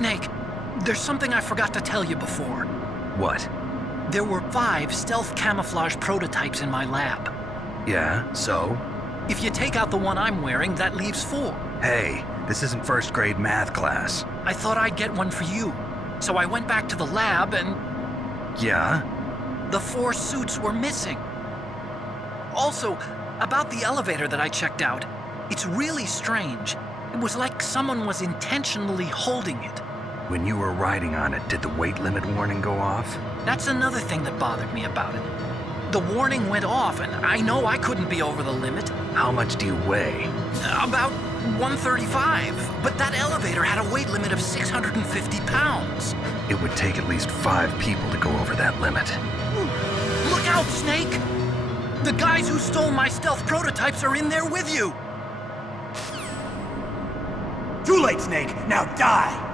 Snake, there's something I forgot to tell you before. What? There were 5 stealth camouflage prototypes in my lab. Yeah, so? If you take out the one I'm wearing, that leaves 4. Hey, this isn't first grade math class. I thought I'd get one for you. So I went back to the lab and Yeah? the 4 suits were missing. Also, about the elevator that I checked out, it's really strange. It was like someone was intentionally holding it. When you were riding on it, did the weight limit warning go off? That's another thing that bothered me about it. The warning went off, and I know I couldn't be over the limit. How much do you weigh? About 135, but that elevator had a weight limit of 650 pounds. It would take at least 5 people to go over that limit. Look out, Snake! The guys who stole my stealth prototypes are in there with you! Too late, Snake! Now die!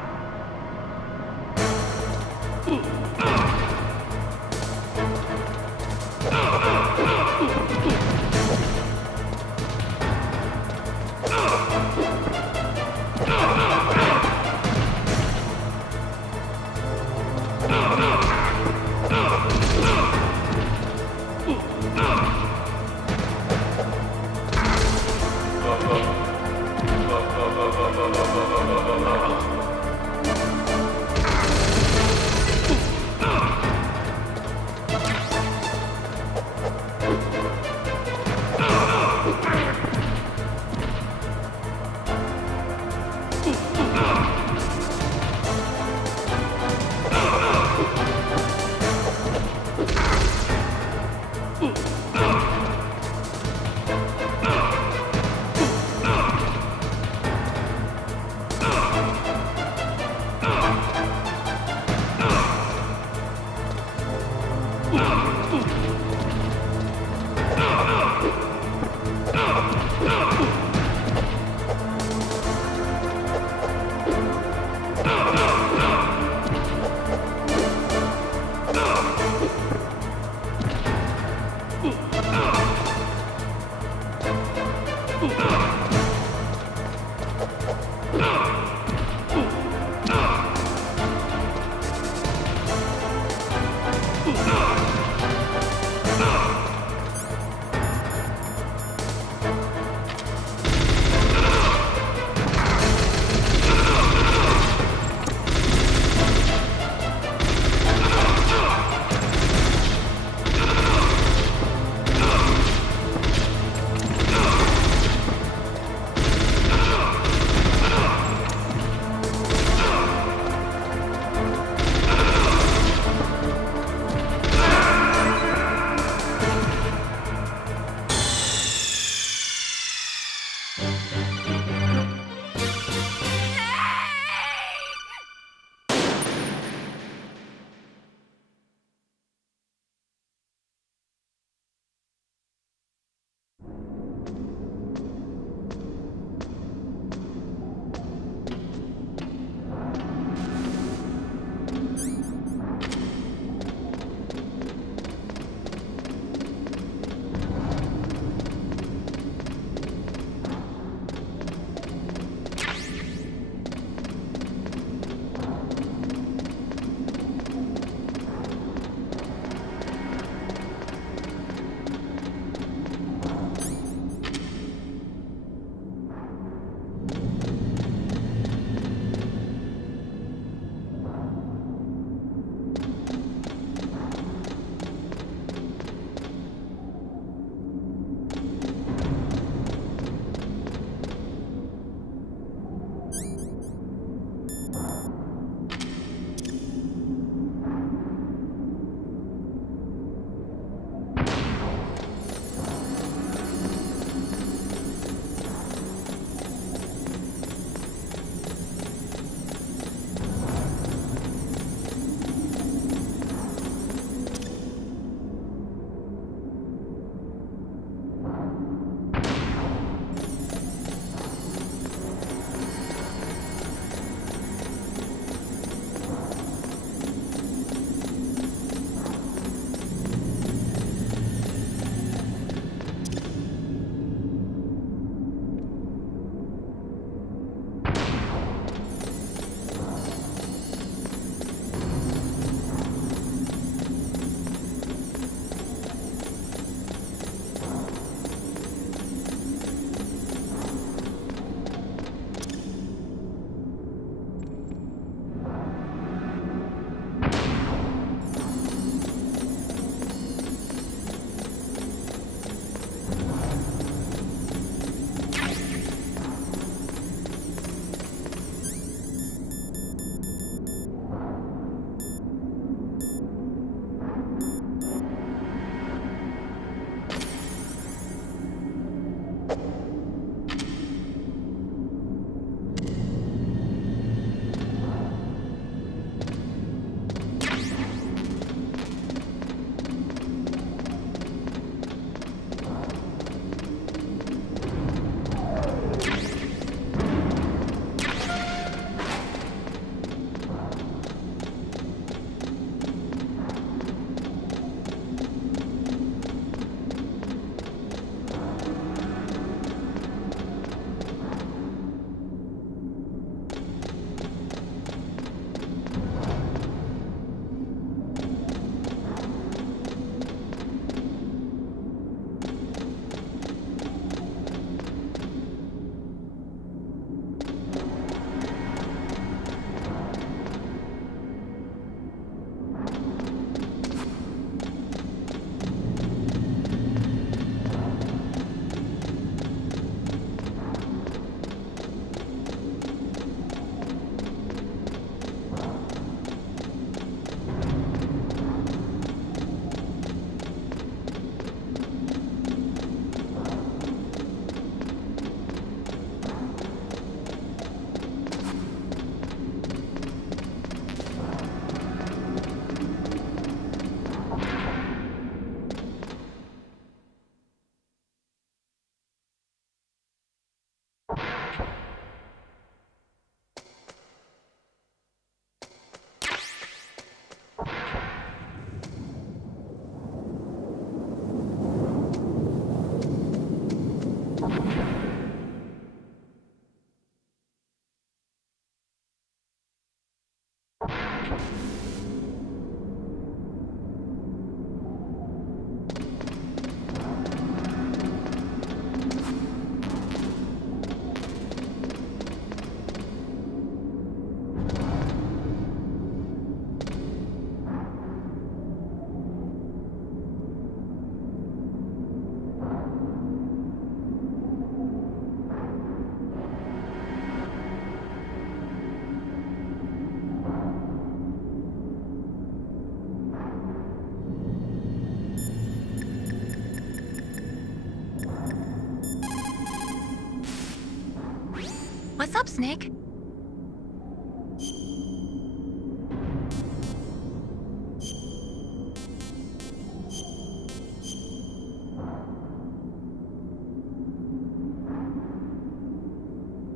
What's up, Snake?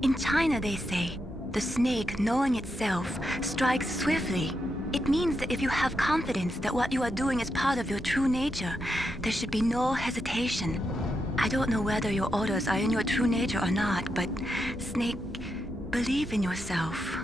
In China, they say, the snake, knowing itself, strikes swiftly. It means that if you have confidence that what you are doing is part of your true nature, there should be no hesitation. I don't know whether your orders are in your true nature or not, but, Snake, believe in yourself.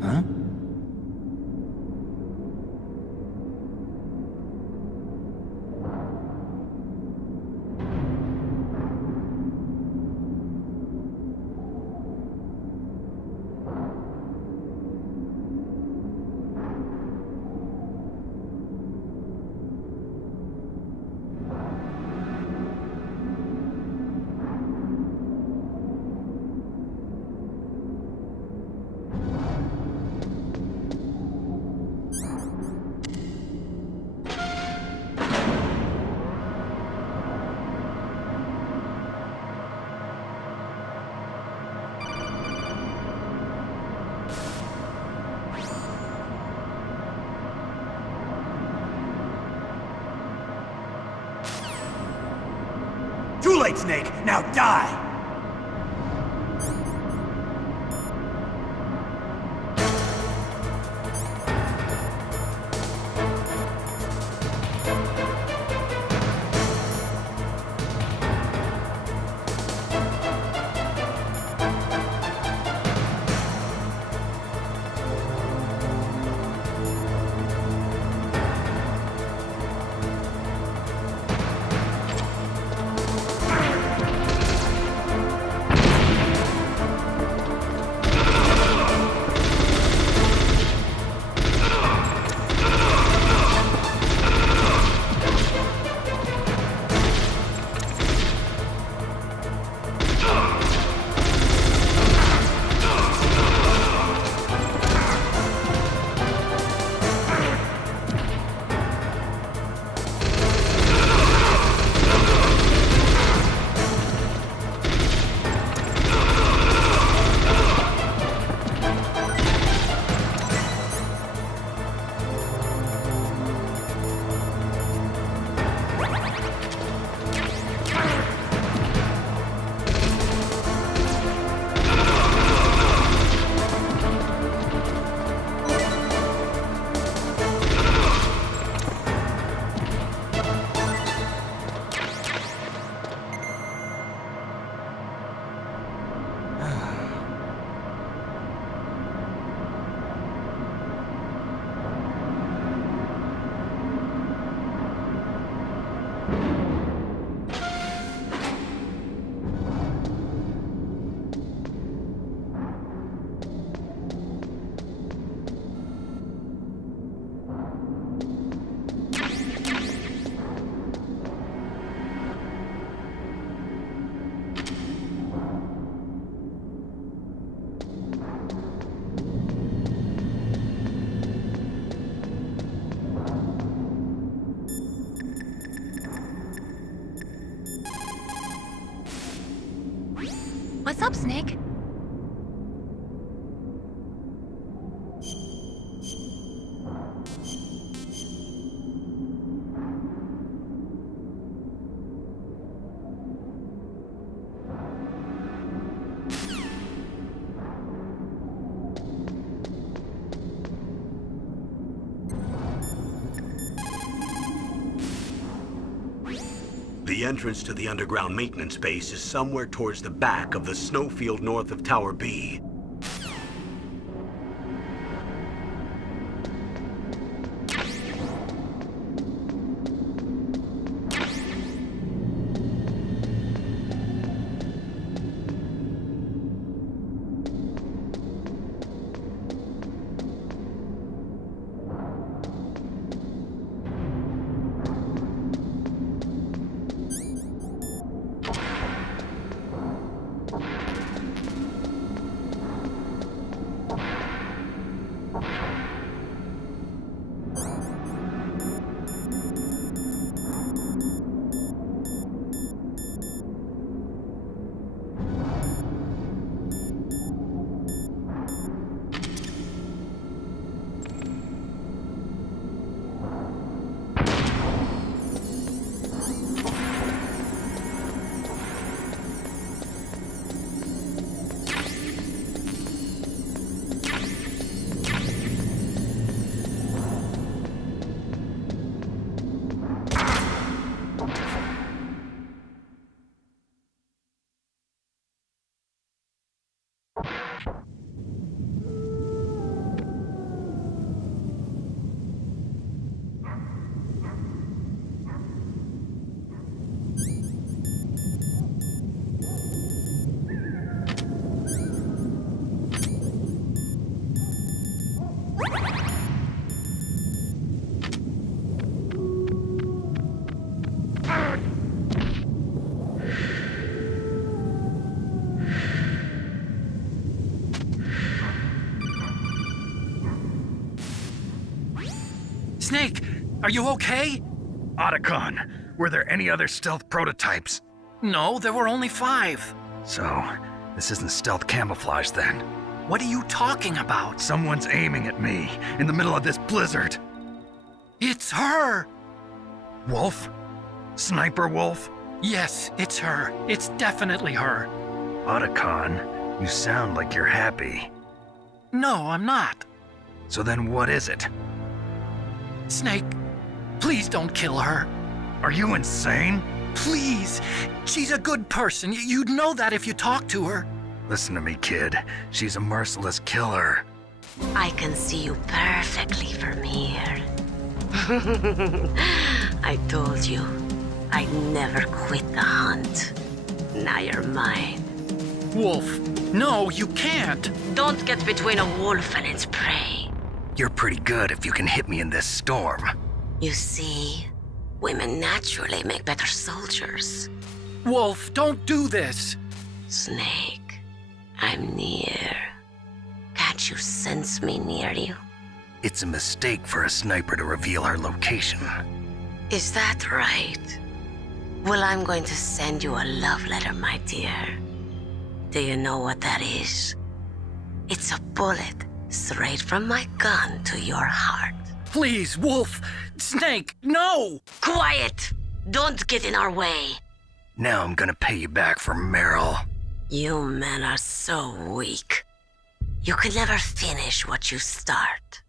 Huh? Too late, Snake! Now die! What's up, Snake? The entrance to the underground maintenance base is somewhere towards the back of the snowfield north of Tower B. Snake, are you okay? Otacon, were there any other stealth prototypes? No, there were only 5. So, this isn't stealth camouflage then. What are you talking about? Someone's aiming at me in the middle of this blizzard. It's her! Wolf? Sniper Wolf? Yes, it's her. It's definitely her. Otacon, you sound like you're happy. No, I'm not. So then what is it? Snake, please don't kill her. Are you insane? Please. She's a good person. You'd know that if you talked to her. Listen to me, kid. She's a merciless killer. I can see you perfectly from here. I told you, I'd never quit the hunt. Now you're mine. Wolf, no, you can't. Don't get between a wolf and its prey. You're pretty good if you can hit me in this storm. You see, women naturally make better soldiers. Wolf, don't do this. Snake, I'm near. Can't you sense me near you? It's a mistake for a sniper to reveal her location. Is that right? Well, I'm going to send you a love letter, my dear. Do you know what that is? It's a bullet straight from my gun to your heart. Please, Wolf. Snake, no! Quiet! Don't get in our way. Now I'm gonna pay you back for Meryl. You men are so weak. You can never finish what you start.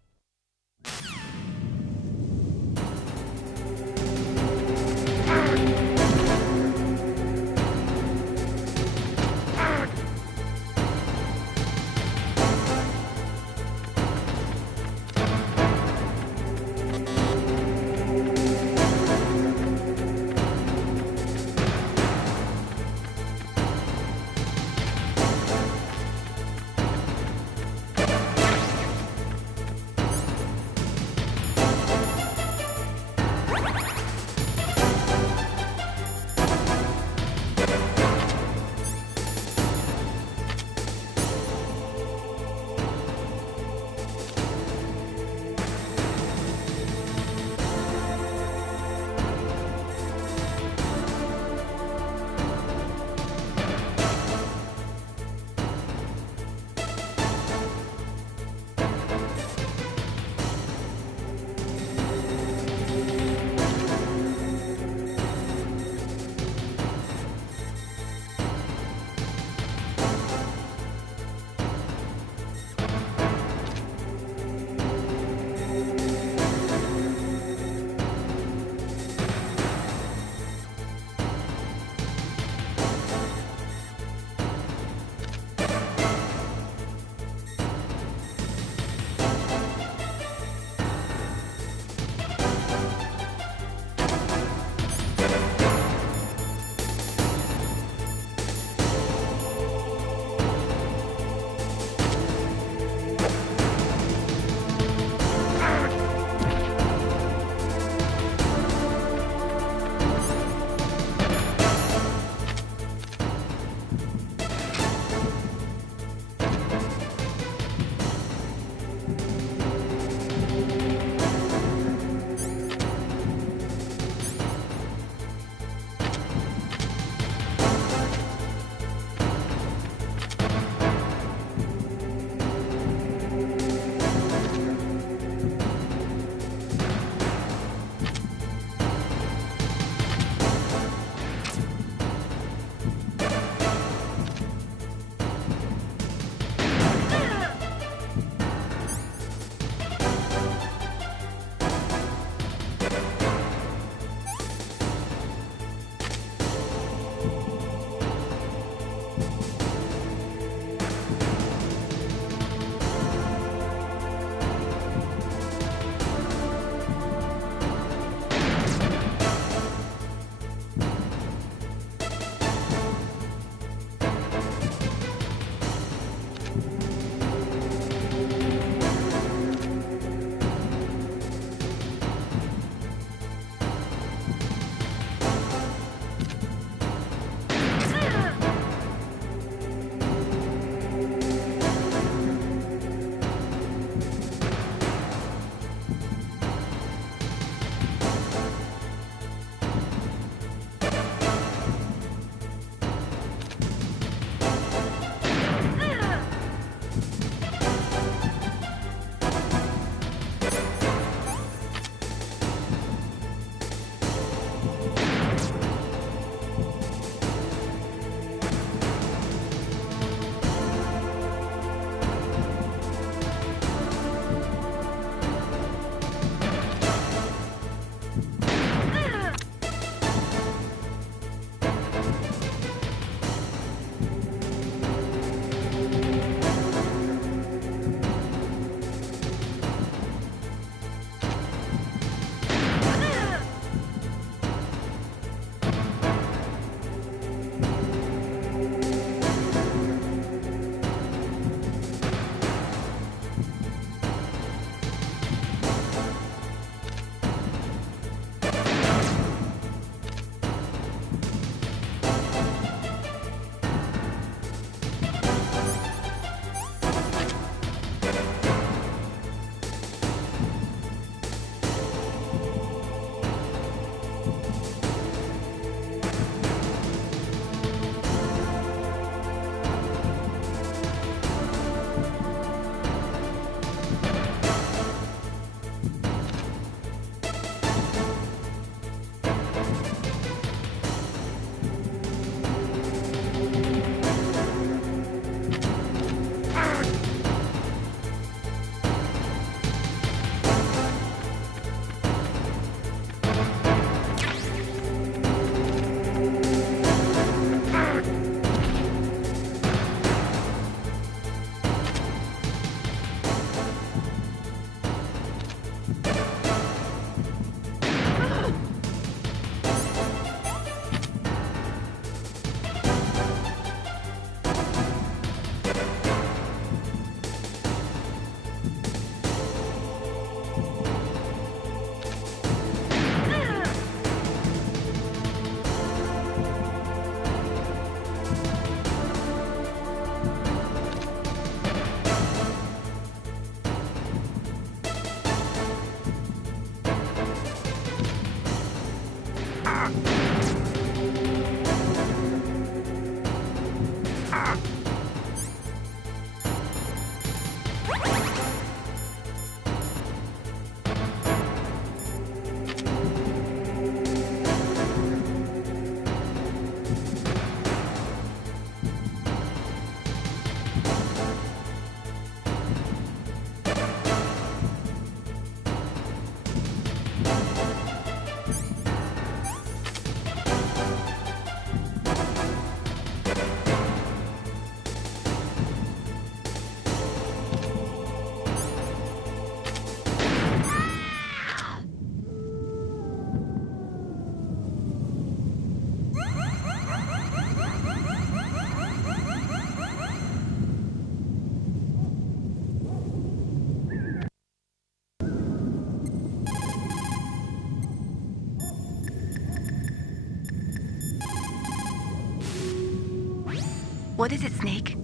What is it, Snake?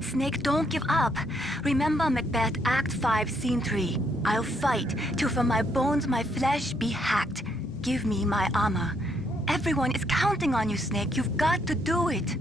Snake, don't give up. Remember Macbeth, Act 5, Scene 3. I'll fight till from my bones my flesh be hacked. Give me my armor. Everyone is counting on you, Snake. You've got to do it.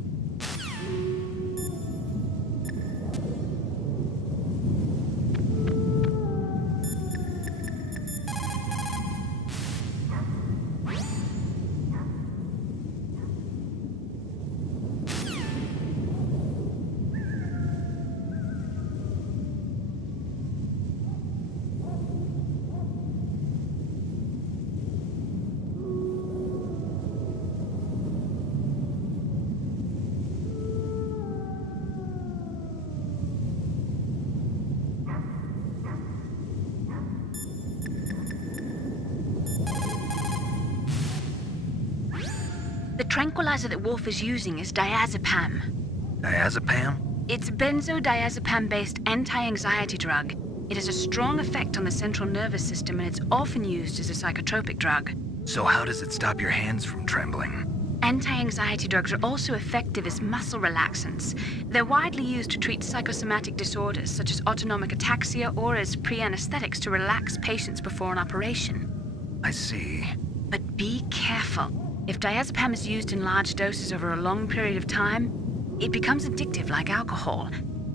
The tranquilizer that Wolf is using is diazepam. Diazepam? It's benzodiazepam-based anti-anxiety drug. It has a strong effect on the central nervous system, and it's often used as a psychotropic drug. So how does it stop your hands from trembling? Anti-anxiety drugs are also effective as muscle relaxants. They're widely used to treat psychosomatic disorders such as autonomic ataxia or as pre-anesthetics to relax patients before an operation. I see. But be careful. If diazepam is used in large doses over a long period of time, it becomes addictive like alcohol.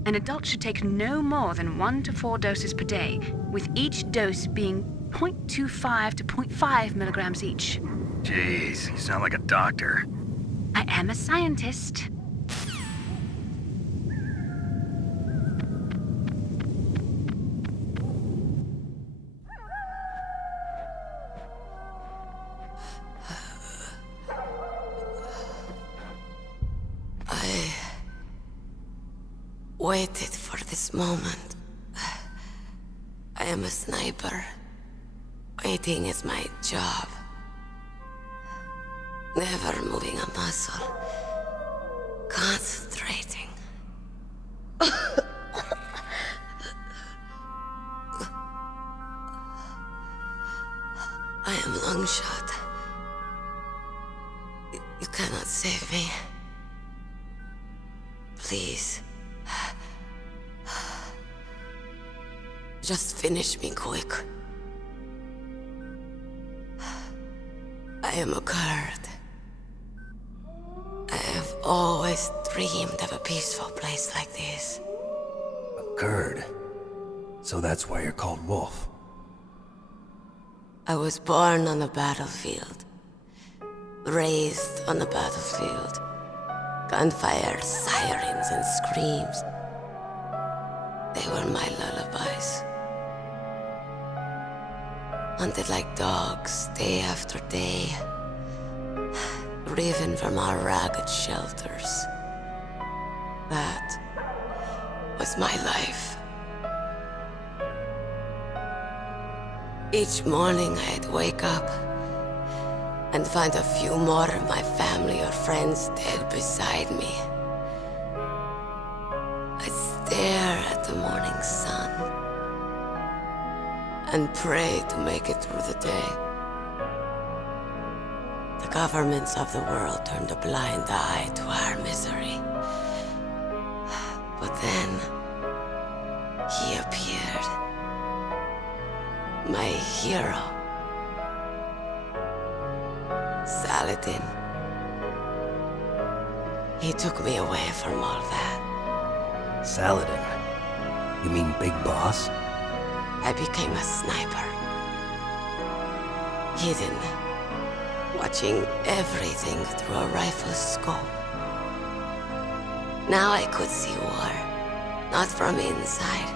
An adult should take no more than 1 to 4 doses per day, with each dose being 0.25 to 0.5 milligrams each. Jeez, you sound like a doctor. I am a scientist. I waited for this moment. I am a sniper. Waiting is my job. Never moving a muscle. Concentrating. I am Longshot. You cannot save me. Please. Just finish me quick. I am a Kurd. I have always dreamed of a peaceful place like this. A Kurd. So that's why you're called Wolf. I was born on the battlefield. Raised on the battlefield. Gunfire, sirens, and screams. They were my lullabies. Hunted like dogs, day after day. Driven from our ragged shelters. That was my life. Each morning I'd wake up and find a few more of my family or friends dead beside me. I'd stare at the morning sun and pray to make it through the day. The governments of the world turned a blind eye to our misery. But then, he appeared. My hero. Saladin. He took me away from all that. Saladin? You mean Big Boss? I became a sniper. Hidden. Watching everything through a rifle's scope. Now I could see war. Not from inside,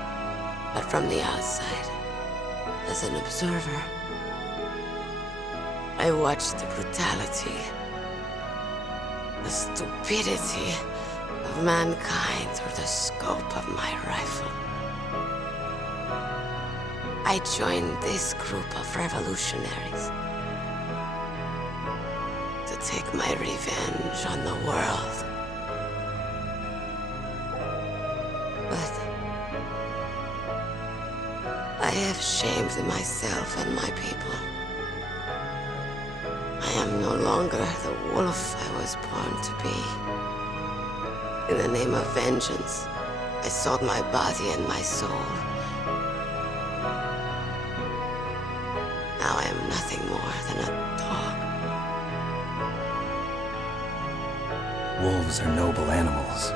but from the outside. As an observer. I watched the brutality, the stupidity of mankind through the scope of my rifle. I joined this group of revolutionaries to take my revenge on the world. But I I have shamed myself and my people. I am no longer the wolf I was born to be. In the name of vengeance, I sold my body and my soul. Now I am nothing more than a dog. Wolves are noble animals.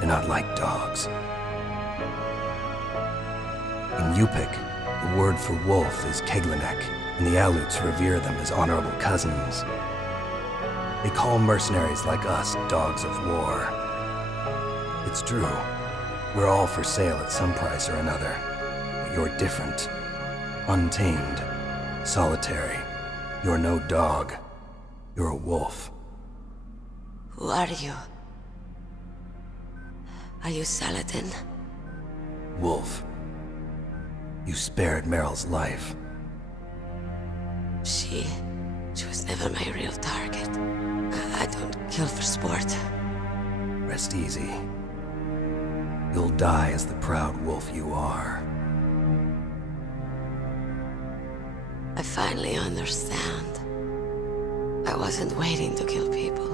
They're not like dogs. In Yupik, the word for wolf is Keglenek, and the Aleuts revere them as honorable cousins. They call mercenaries like us dogs of war. It's true. We're all for sale at some price or another. But you're different. Untamed. Solitary. You're no dog. You're a wolf. Who are you? Are you Saladin? Wolf. You spared Meryl's life. She was never my real target. I don't kill for sport. Rest easy. You'll die as the proud wolf you are. I finally understand. I wasn't waiting to kill people.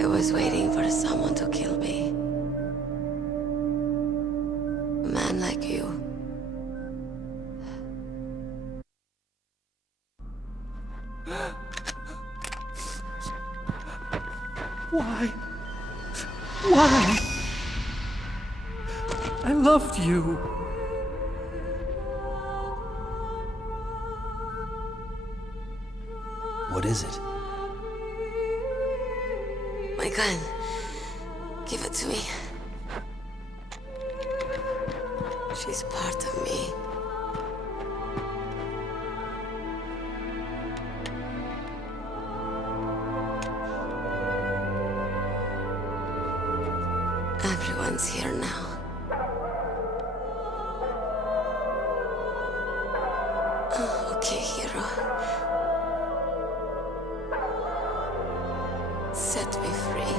I was waiting for someone to kill me. A man like you. Why? Why? I loved you. What is it? My gun. Give it to me. She's part of me. Everyone's here now. Oh, okay, hero. Set me free.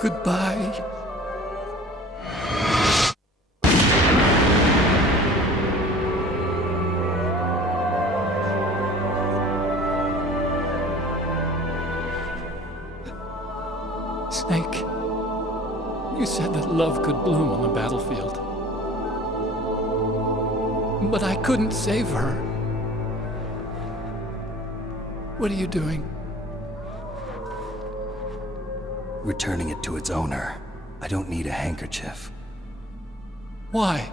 Goodbye. Snake, you said that love could bloom on the battlefield. But I couldn't save her. What are you doing? Returning it to its owner. I don't need a handkerchief. Why?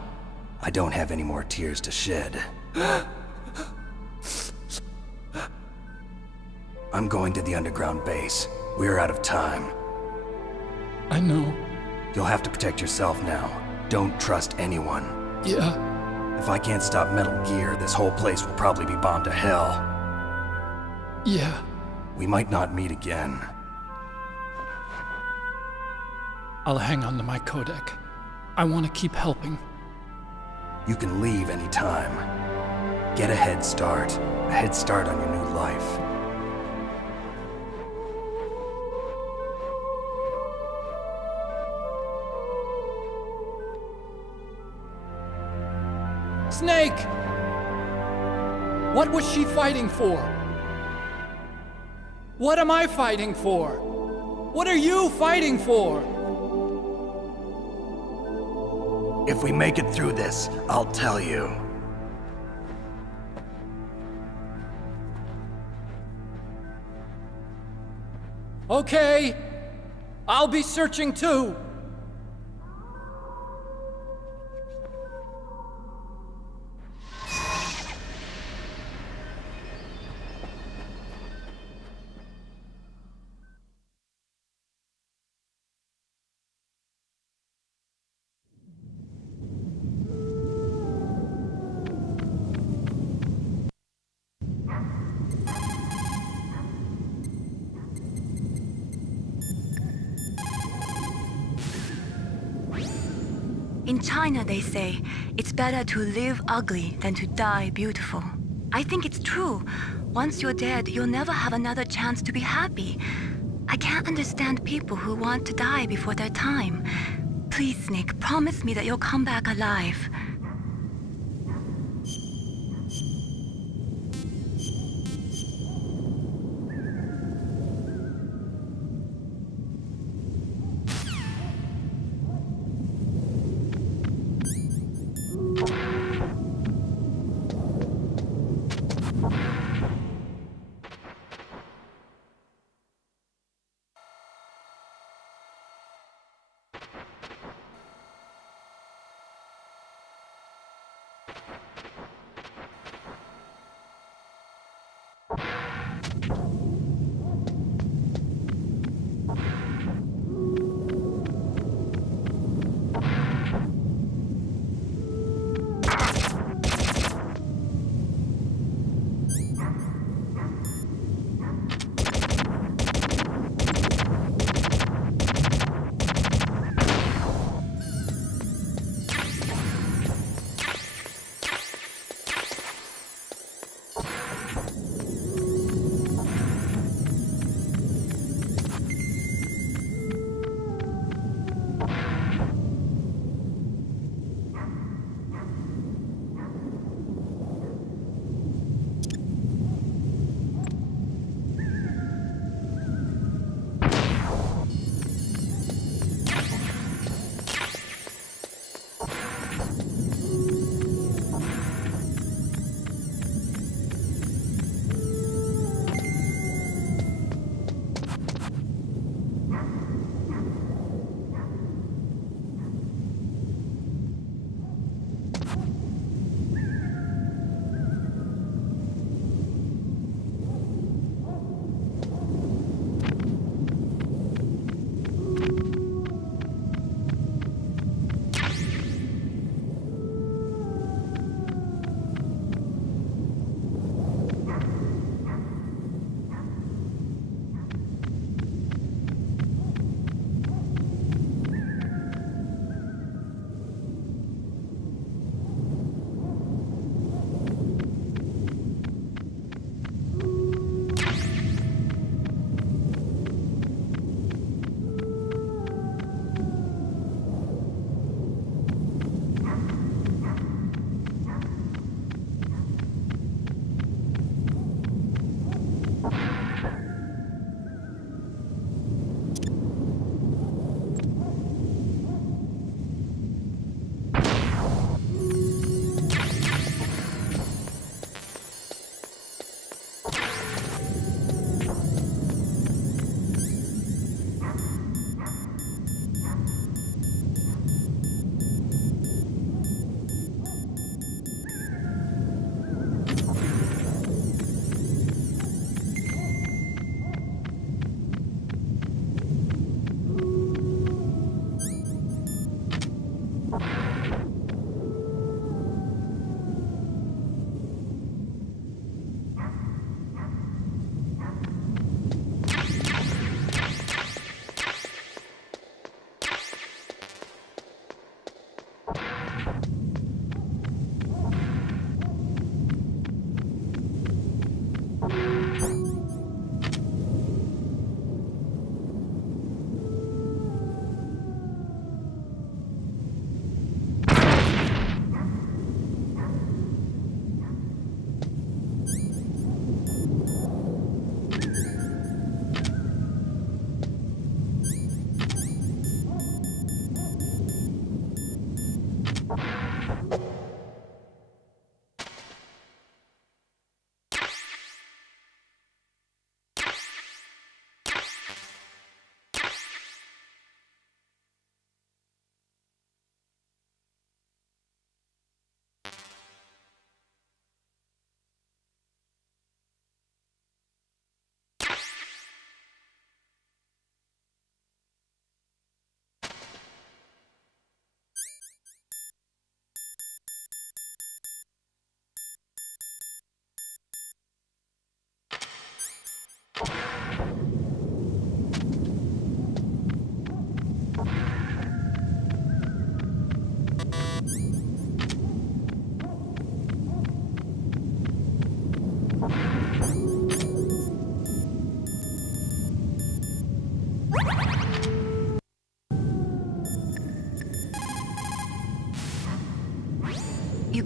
I don't have any more tears to shed. I'm going to the underground base. We're out of time. I know. You'll have to protect yourself now. Don't trust anyone. Yeah. If I can't stop Metal Gear, this whole place will probably be bombed to hell. Yeah. We might not meet again. I'll hang on to my codec. I want to keep helping. You can leave anytime. Get a head start. A head start on your new life. Snake! What was she fighting for? What am I fighting for? What are you fighting for? If we make it through this, I'll tell you. Okay. I'll be searching too. In China, they say, it's better to live ugly than to die beautiful. I think it's true. Once you're dead, you'll never have another chance to be happy. I can't understand people who want to die before their time. Please, Snake, promise me that you'll come back alive.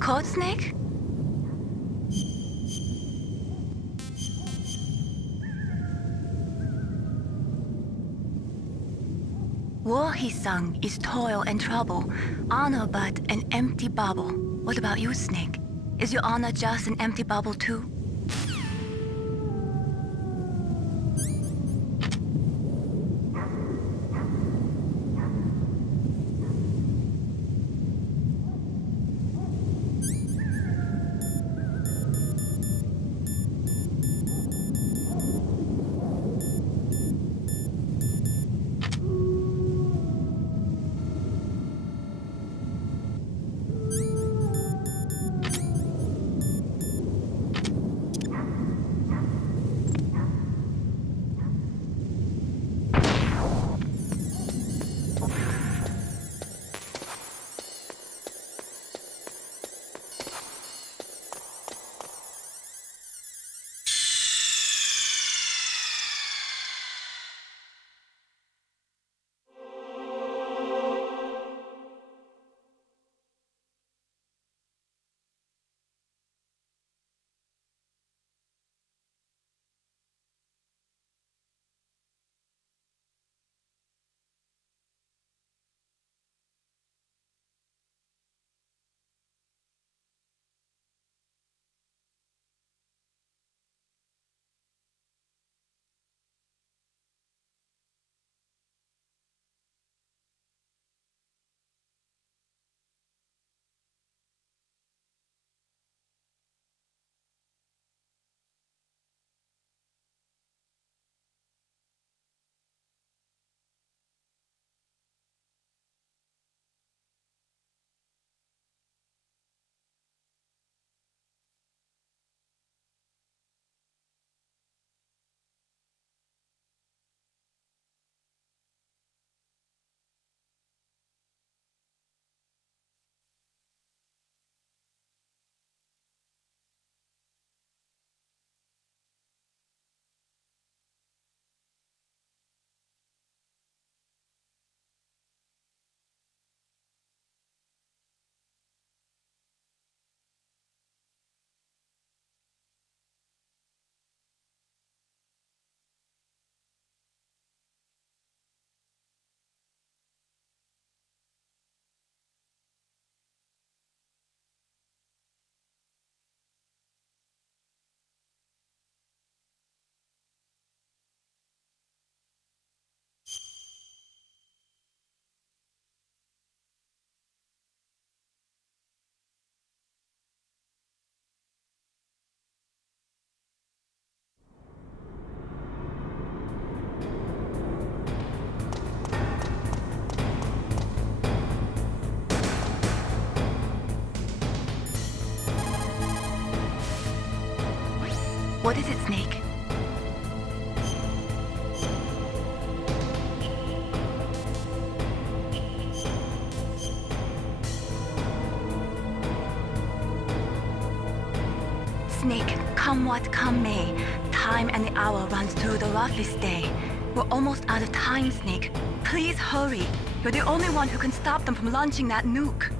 Code Snake? War, he sung, is toil and trouble, honor but an empty bubble. What about you, Snake? Is your honor just an empty bubble too? What is it, Snake? Snake, come what come may, time and the hour runs through the roughest day. We're almost out of time, Snake. Please hurry. You're the only one who can stop them from launching that nuke.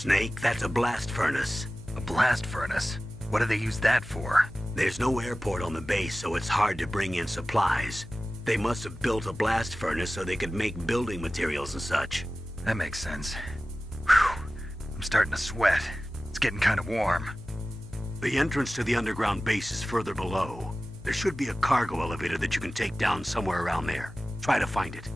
Snake, that's a blast furnace. A blast furnace? What do they use that for? There's no airport on the base, so it's hard to bring in supplies. They must have built a blast furnace so they could make building materials and such. That makes sense. Whew. I'm starting to sweat. It's getting kind of warm. The entrance to the underground base is further below. There should be a cargo elevator that you can take down somewhere around there. Try to find it.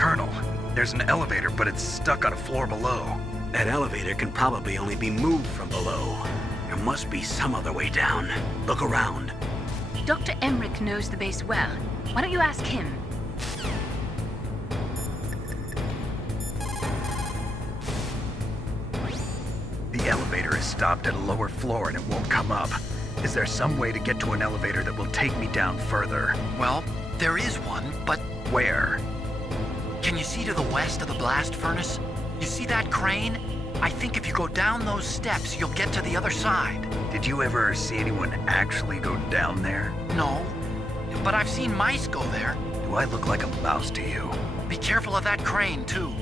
Colonel, there's an elevator, but it's stuck on a floor below. That elevator can probably only be moved from below. There must be some other way down. Look around. Dr. Emmerich knows the base well. Why don't you ask him? The elevator is stopped at a lower floor and it won't come up. Is there some way to get to an elevator that will take me down further? Well, there is one, but Where? can you see to the west of the blast furnace? You see that crane? I think if you go down those steps, you'll get to the other side. Did you ever see anyone actually go down there? No, but I've seen mice go there. Do I look like a mouse to you? Be careful of that crane, too.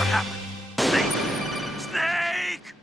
What happened? Snake! Snake!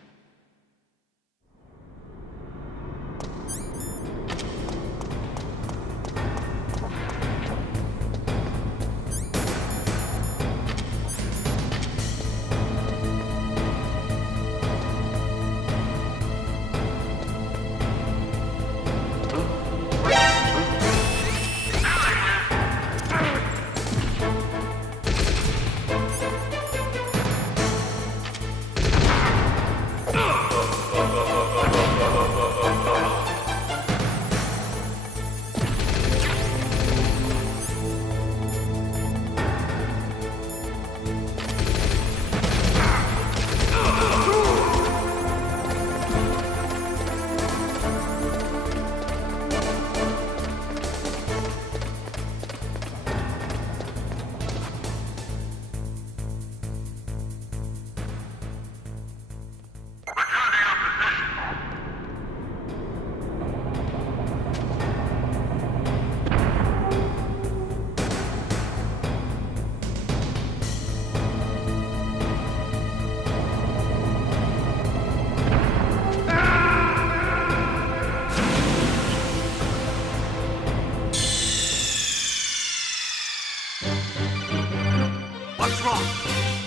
What's wrong?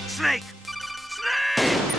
Snake! Snake!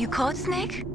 You caught Snake?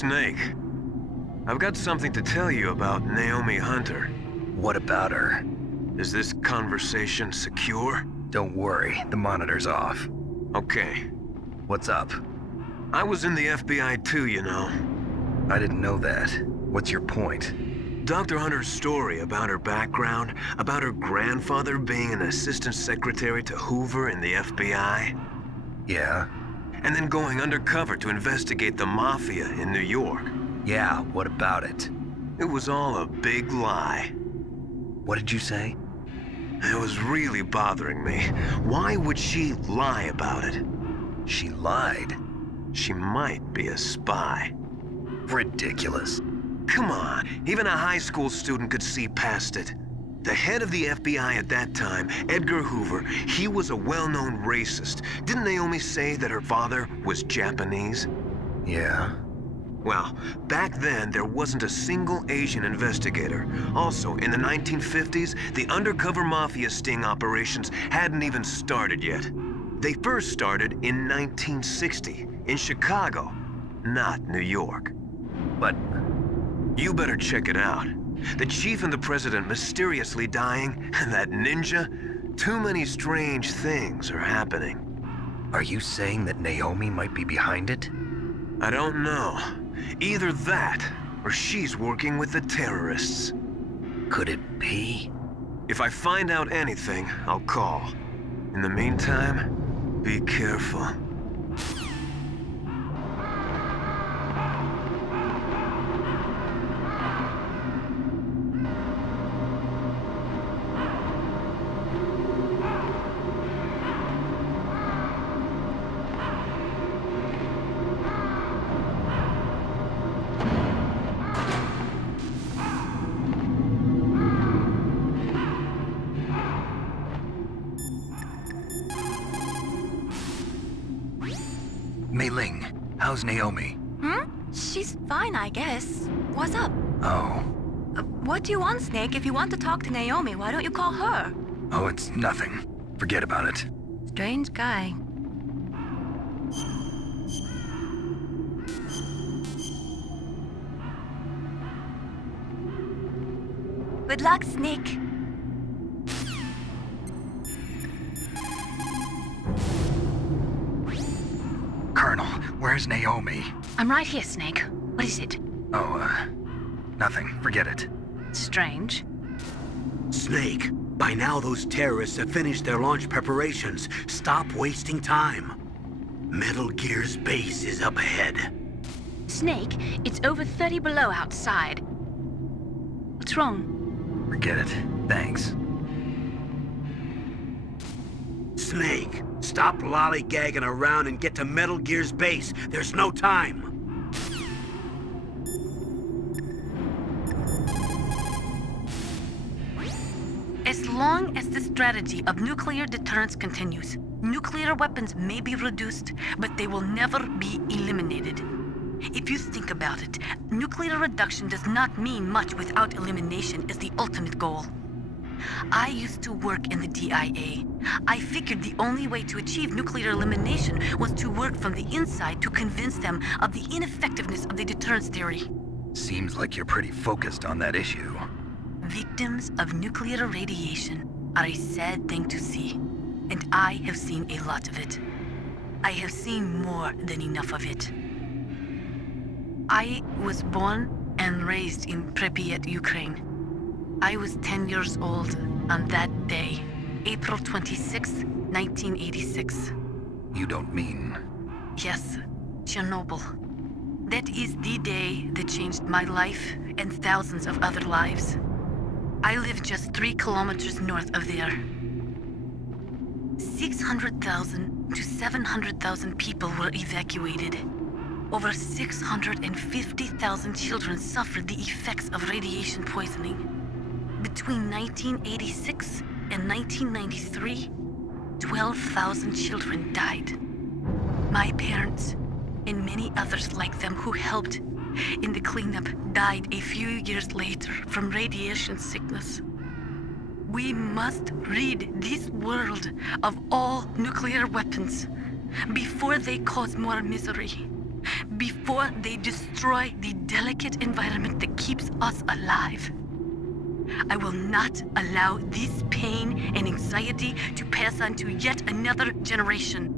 Snake. I've got something to tell you about Naomi Hunter. What about her? Is this conversation secure? Don't worry, the monitor's off. Okay. What's up? I was in the FBI too, you know. I didn't know that. What's your point? Dr. Hunter's story about her background, about her grandfather being an assistant secretary to Hoover in the FBI, Yeah? and then going undercover to investigate the Mafia in New York. Yeah, what about it? It was all a big lie. What did you say? It was really bothering me. Why would she lie about it? She lied. She might be a spy. Ridiculous. Come on, even a high school student could see past it. The head of the FBI at that time, Edgar Hoover, he was a well-known racist. Didn't Naomi say that her father was Japanese? Yeah. Well, back then, there wasn't a single Asian investigator. Also, in the 1950s, the undercover mafia sting operations hadn't even started yet. They first started in 1960, in Chicago, not New York. But You better check it out. The chief and the president mysteriously dying, and that ninja? Too many strange things are happening. are you saying that Naomi might be behind it? I don't know. Either that, or she's working with the terrorists. Could it be? If I find out anything, I'll call. In the meantime, be careful. Mei Ling, how's Naomi? She's fine, I guess. What's up? Oh. What do you want, Snake? If you want to talk to Naomi, why don't you call her? Oh, it's nothing. Forget about it. Strange guy. Good luck, Snake. Colonel, where's Naomi? I'm right here, Snake. What is it? Oh, nothing. Forget it. Strange. Snake, by now those terrorists have finished their launch preparations. Stop wasting time. Metal Gear's base is up ahead. Snake, it's over 30 below outside. What's wrong? Forget it. Thanks. Snake, stop lollygagging around and get to Metal Gear's base. There's no time. As long as the strategy of nuclear deterrence continues, nuclear weapons may be reduced, but they will never be eliminated. If you think about it, nuclear reduction does not mean much without elimination as the ultimate goal. I used to work in the DIA. I figured the only way to achieve nuclear elimination was to work from the inside to convince them of the ineffectiveness of the deterrence theory. Seems like you're pretty focused on that issue. Victims of nuclear radiation are a sad thing to see, and I have seen a lot of it. I have seen more than enough of it. I was born and raised in Pripyat, Ukraine. I was 10 years old on that day, April 26, 1986. You don't mean... Yes, Chernobyl. That is the day that changed my life and thousands of other lives. I live just 3 kilometers north of there. 600,000 to 700,000 people were evacuated. Over 650,000 children suffered the effects of radiation poisoning. Between 1986 and 1993, 12,000 children died. My parents, and many others like them who helped in the cleanup, died a few years later from radiation sickness. We must rid this world of all nuclear weapons before they cause more misery, before they destroy the delicate environment that keeps us alive. I will not allow this pain and anxiety to pass on to yet another generation.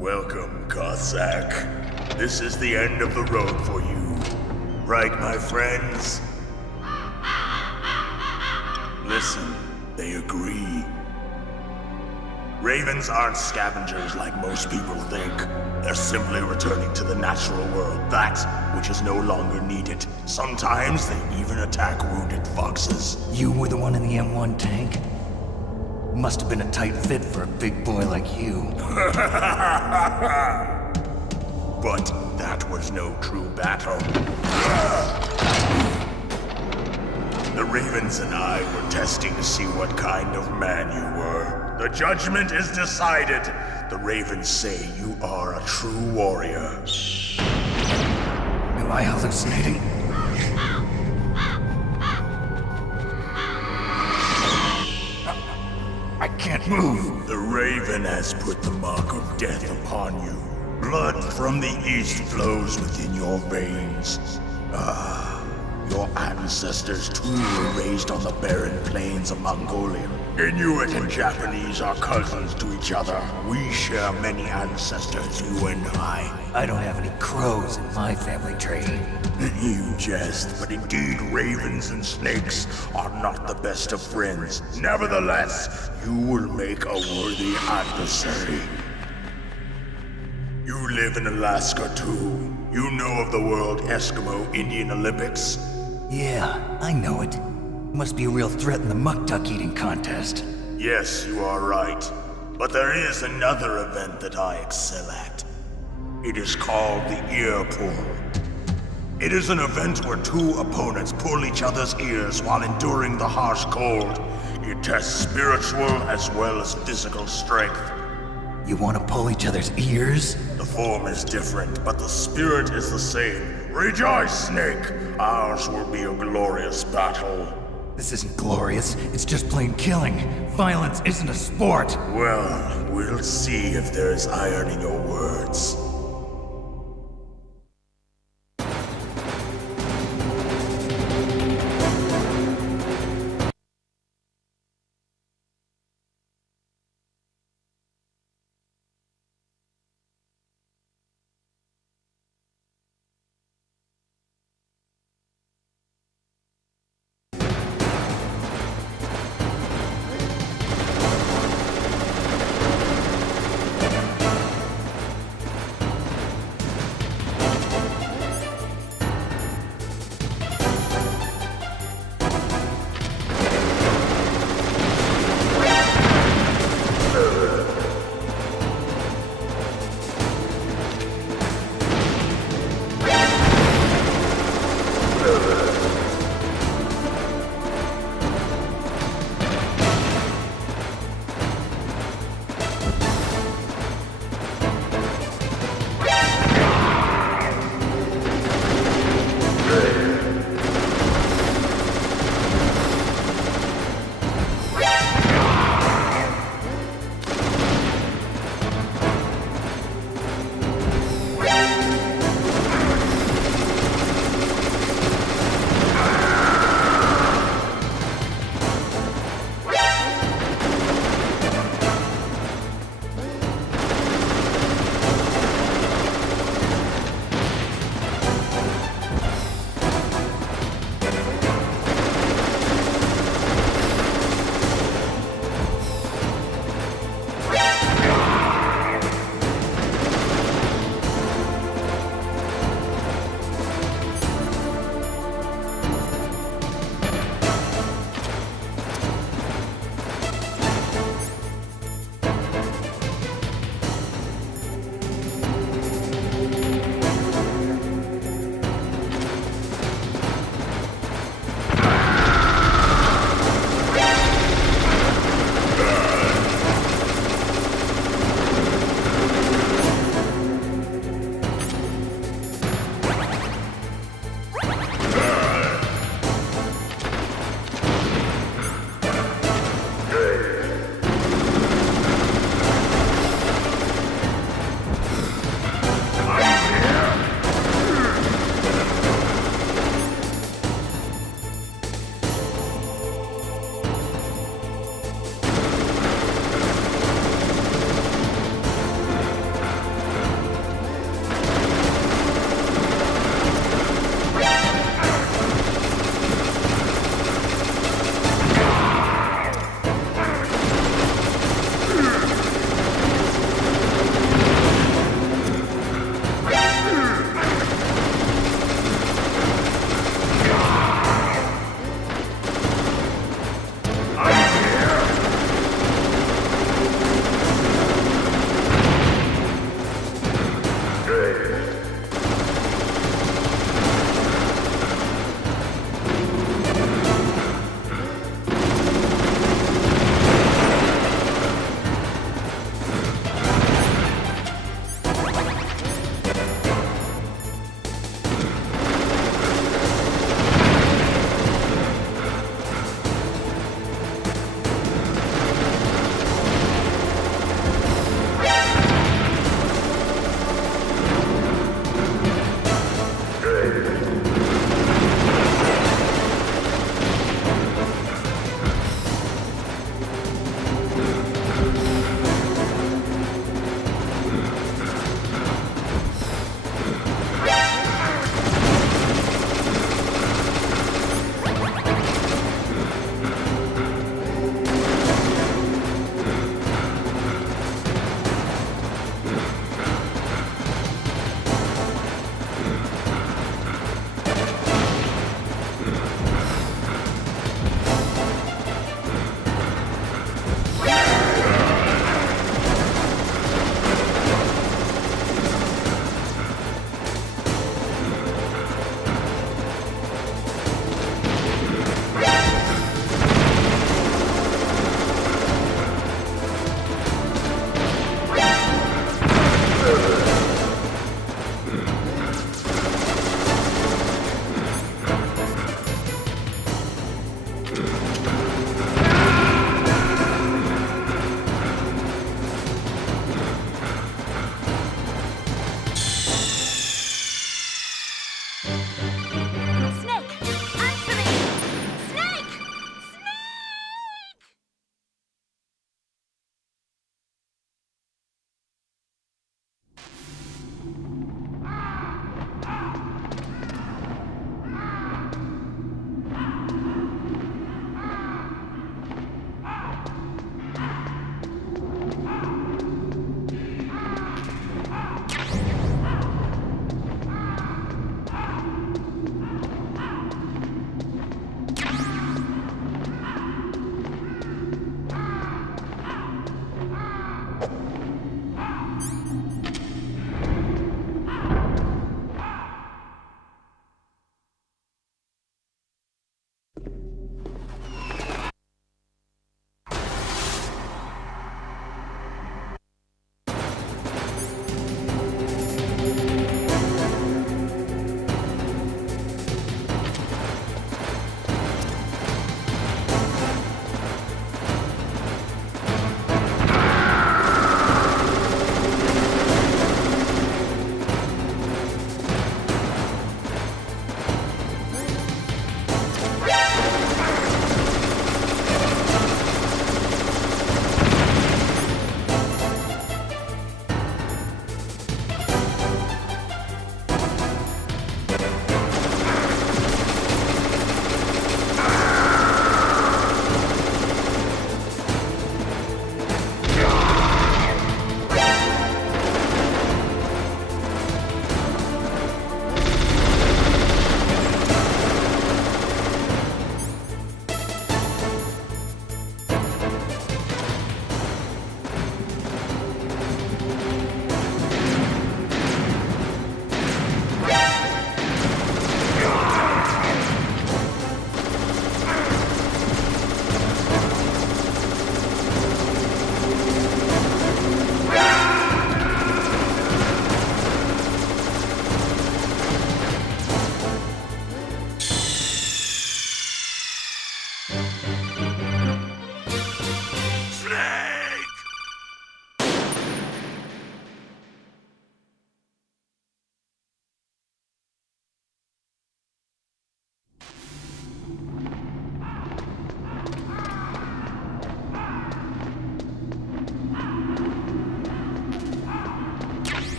Welcome, Cossack. This is the end of the road for you. Right, my friends? Listen, they agree. Ravens aren't scavengers like most people think. They're simply returning to the natural world, that which is no longer needed. Sometimes they even attack wounded foxes. You were the one in the M1 tank? Must have been a tight fit for a big boy like you. But that was no true battle. The Ravens and I were testing to see what kind of man you were. The judgment is decided. The Ravens say you are a true warrior. Am I hallucinating? I can't move. The Raven has put the mark of death upon you. Blood from the east flows within your veins. Your ancestors too were raised on the barren plains of Mongolia. Inuit and Japanese are cousins to each other. We share many ancestors, you and I. I don't have any crows in my family tree. You jest, but indeed ravens and snakes are not the best of friends. Nevertheless, you will make a worthy adversary. You live in Alaska too. You know of the World Eskimo Indian Olympics? Yeah, I know it. Must be a real threat in the muck duck eating contest. Yes, you are right. But there is another event that I excel at. It is called the ear pull. It is an event where two opponents pull each other's ears while enduring the harsh cold. It tests spiritual as well as physical strength. You want to pull each other's ears? The form is different, but the spirit is the same. Rejoice, Snake! Ours will be a glorious battle. This isn't glorious. It's just plain killing. Violence isn't a sport. Well, we'll see if there's iron in your words.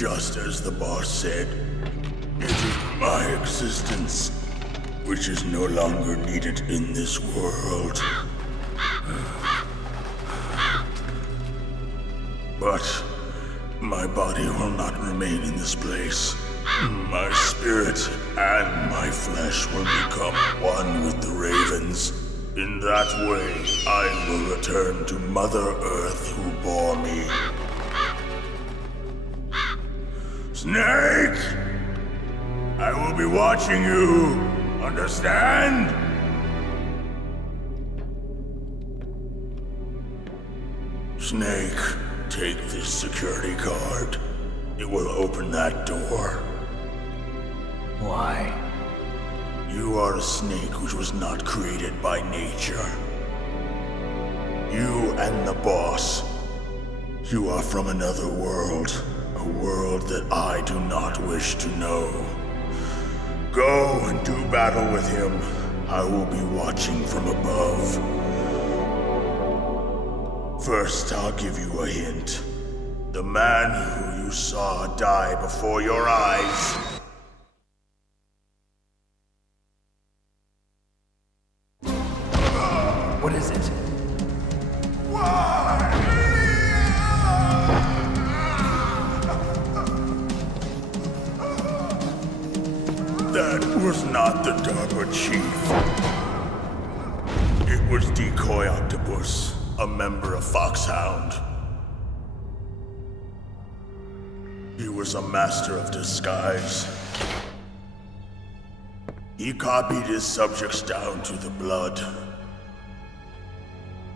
Just as the boss said, it is my existence which is no longer needed in this world. But my body will not remain in this place. My spirit and my flesh will become one with the ravens. In that way, I will return to Mother Earth who bore me. Snake! I will be watching you. Understand? Snake, take this security card. It will open that door. Why? You are a snake which was not created by nature. You and the boss. You are from another world. A world that I do not wish to know. Go and do battle with him. I will be watching from above. First, I'll give you a hint. The man who you saw die before your eyes. What is it? That was not the DARPA chief. It was Decoy Octopus, a member of Foxhound. He was a master of disguise. He copied his subjects down to the blood.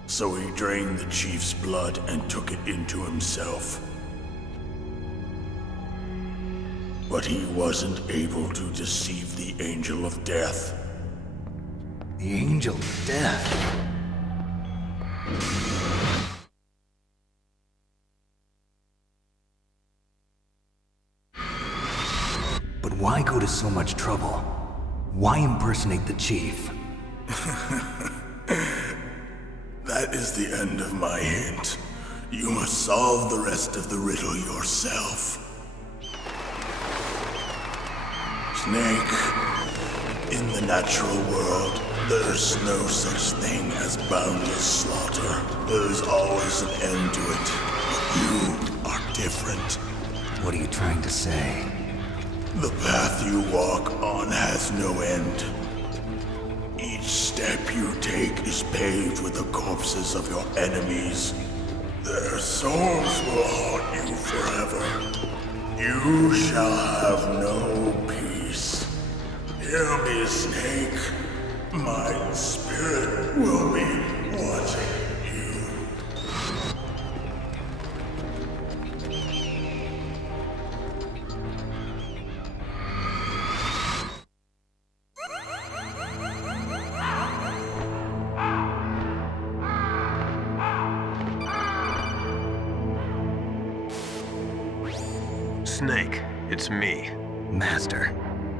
So he drained the chief's blood and took it into himself. But he wasn't able to deceive the Angel of Death. The Angel of Death. But why go to so much trouble? Why impersonate the chief? That is the end of my hint. You must solve the rest of the riddle yourself. Snake, in the natural world, there's no such thing as boundless slaughter. There is always an end to it, but you are different. What are you trying to say? The path you walk on has no end. Each step you take is paved with the corpses of your enemies. Their souls will haunt you forever. You shall have no peace. Hear me, Snake. My spirit will be watching you. Snake, it's me. Master.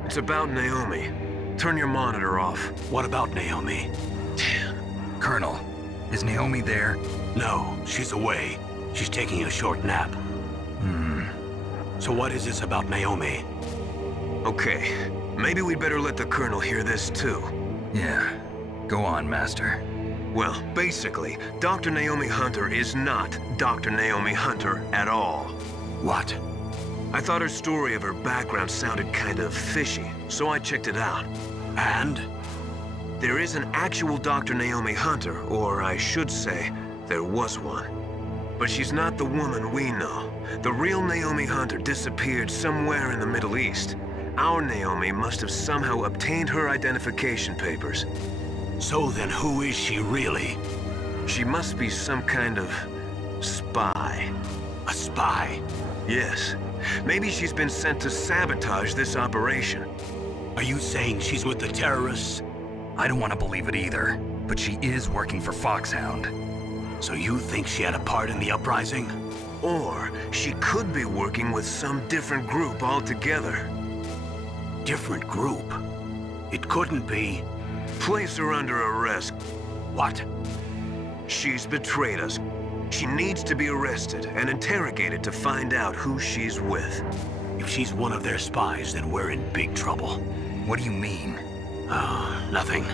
It's about Naomi. Turn your monitor off. What about Naomi? Colonel, is Naomi there? No, she's away. She's taking a short nap. So what is this about Naomi? Okay, maybe we'd better let the Colonel hear this too. Yeah. Go on, Master. Well, basically, Dr. Naomi Hunter is not Dr. Naomi Hunter at all. What? I thought her story of her background sounded kind of fishy, so I checked it out. And? There is an actual Dr. Naomi Hunter, or I should say, there was one. But she's not the woman we know. The real Naomi Hunter disappeared somewhere in the Middle East. Our Naomi must have somehow obtained her identification papers. So then who is she really? She must be some kind of spy. A spy? Yes. Maybe she's been sent to sabotage this operation. Are you saying she's with the terrorists? I don't want to believe it either, but she is working for Foxhound. So you think she had a part in the uprising? Or she could be working with some different group altogether. Different group? It couldn't be. Place her under arrest. What? She's betrayed us. She needs to be arrested and interrogated to find out who she's with. If she's one of their spies, then we're in big trouble. What do you mean? Nothing.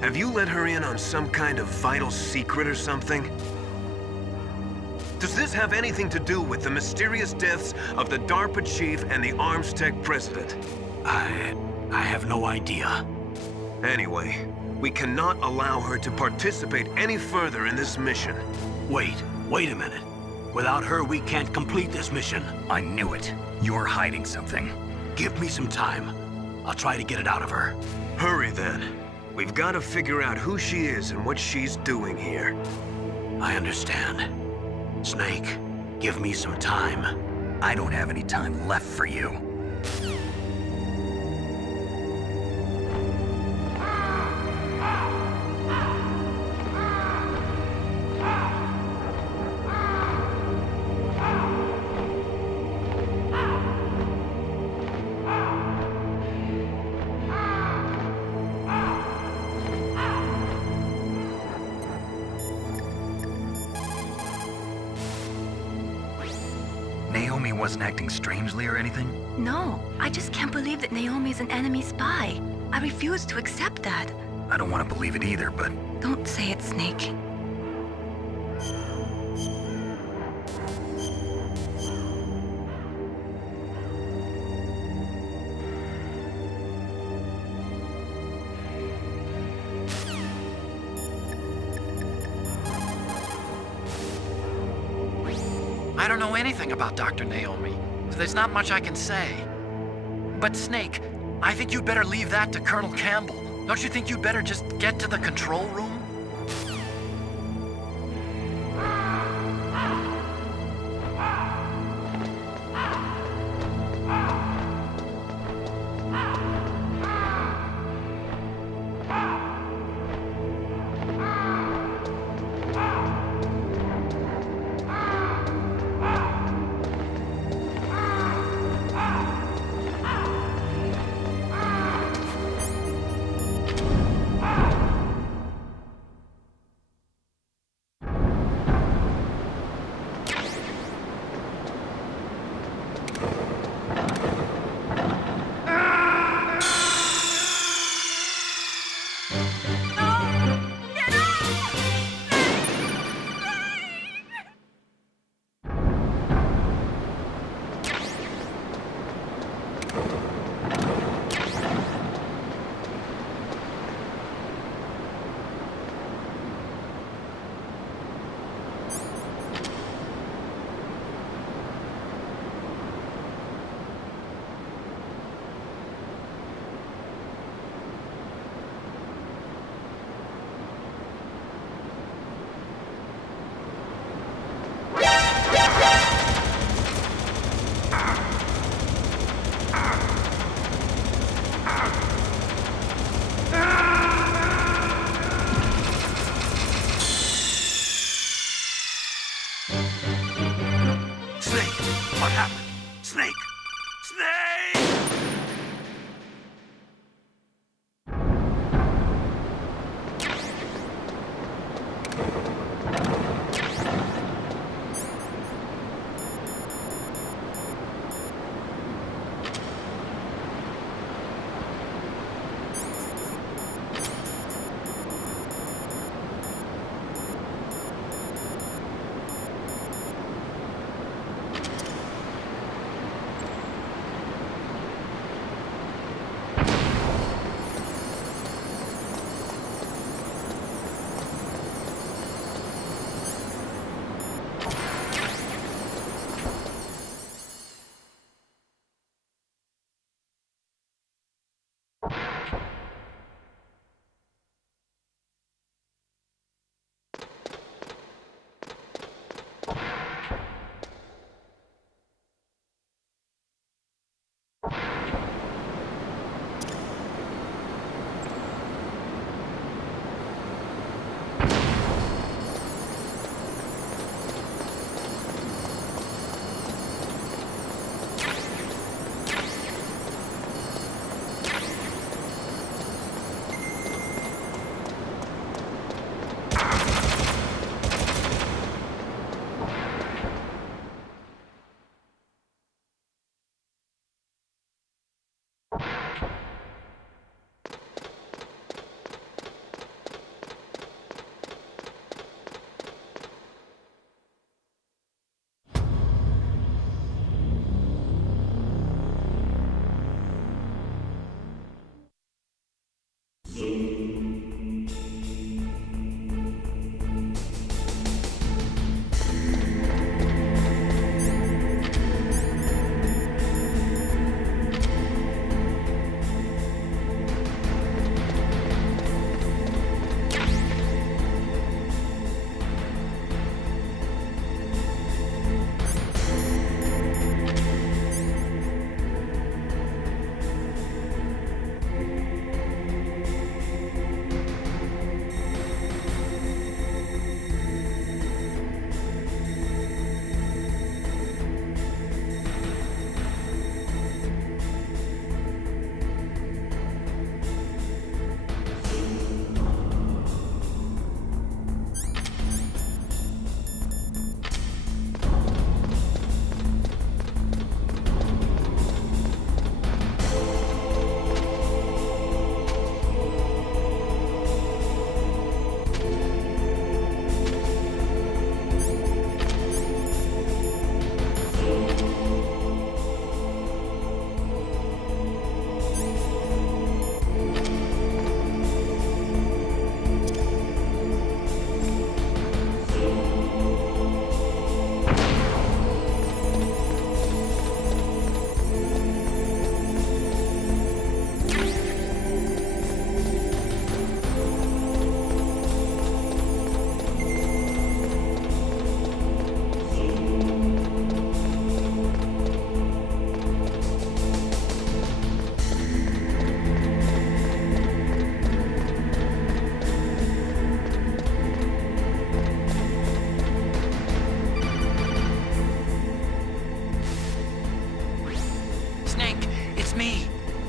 Have you let her in on some kind of vital secret or something? Does this have anything to do with the mysterious deaths of the DARPA chief and the Arms Tech president? I have no idea. Anyway, we cannot allow her to participate any further in this mission. Wait a minute. Without her, we can't complete this mission. I knew it. You're hiding something. Give me some time. I'll try to get it out of her. Hurry then. We've got to figure out who she is and what she's doing here. I understand. Snake, give me some time. I don't have any time left for you. Naomi wasn't acting strangely or anything? No, I just can't believe that Naomi's an enemy spy. I refuse to accept that. I don't want to believe it either, but Don't say it, Snake. I don't know anything about Dr. Naomi, so there's not much I can say. But Snake, I think you'd better leave that to Colonel Campbell. Don't you think you'd better just get to the control room?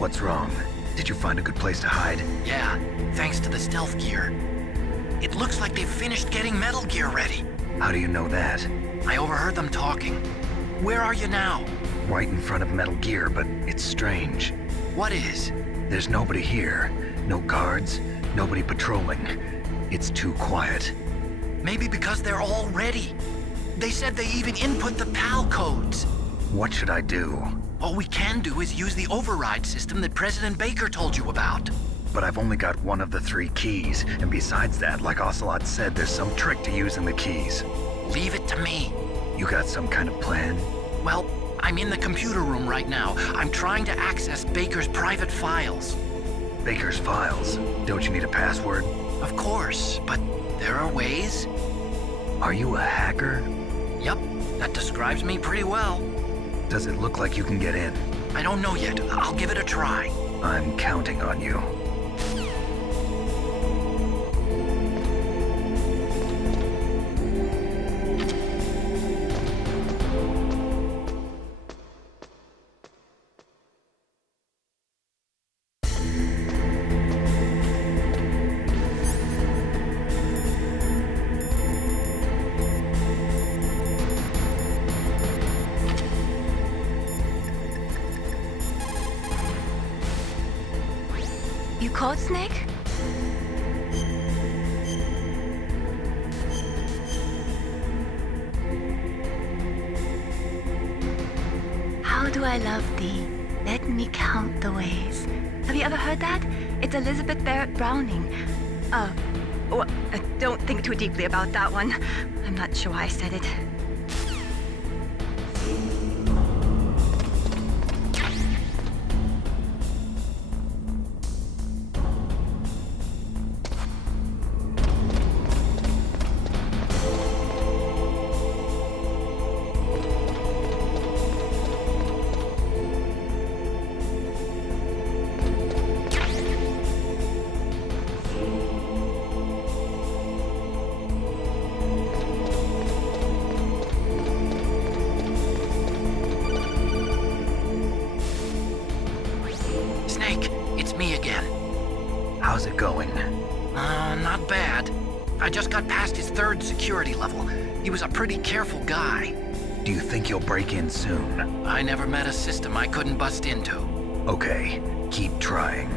What's wrong? Did you find a good place to hide? Yeah, thanks to the stealth gear. It looks like they've finished getting Metal Gear ready. How do you know that? I overheard them talking. Where are you now? Right in front of Metal Gear, but it's strange. What is? There's nobody here. No guards, nobody patrolling. It's too quiet. Maybe because they're all ready. They said they even input the PAL codes. What should I do? All we can do is use the override system that President Baker told you about. But I've only got one of the 3 keys, and besides that, like Ocelot said, there's some trick to using the keys. Leave it to me. You got some kind of plan? Well, I'm in the computer room right now. I'm trying to access Baker's private files. Baker's files? Don't you need a password? Of course, but there are ways. Are you a hacker? Yep, that describes me pretty well. Does it look like you can get in? I don't know yet. I'll give it a try. I'm counting on you. You caught Snake? How do I love thee? Let me count the ways. Have you ever heard that? It's Elizabeth Barrett Browning. Don't think too deeply about that one. I'm not sure why I said it. Snake, it's me again. How's it going? Not bad. I just got past his 3rd security level. He was a pretty careful guy. Do you think you'll break in soon? I never met a system I couldn't bust into. Okay, keep trying.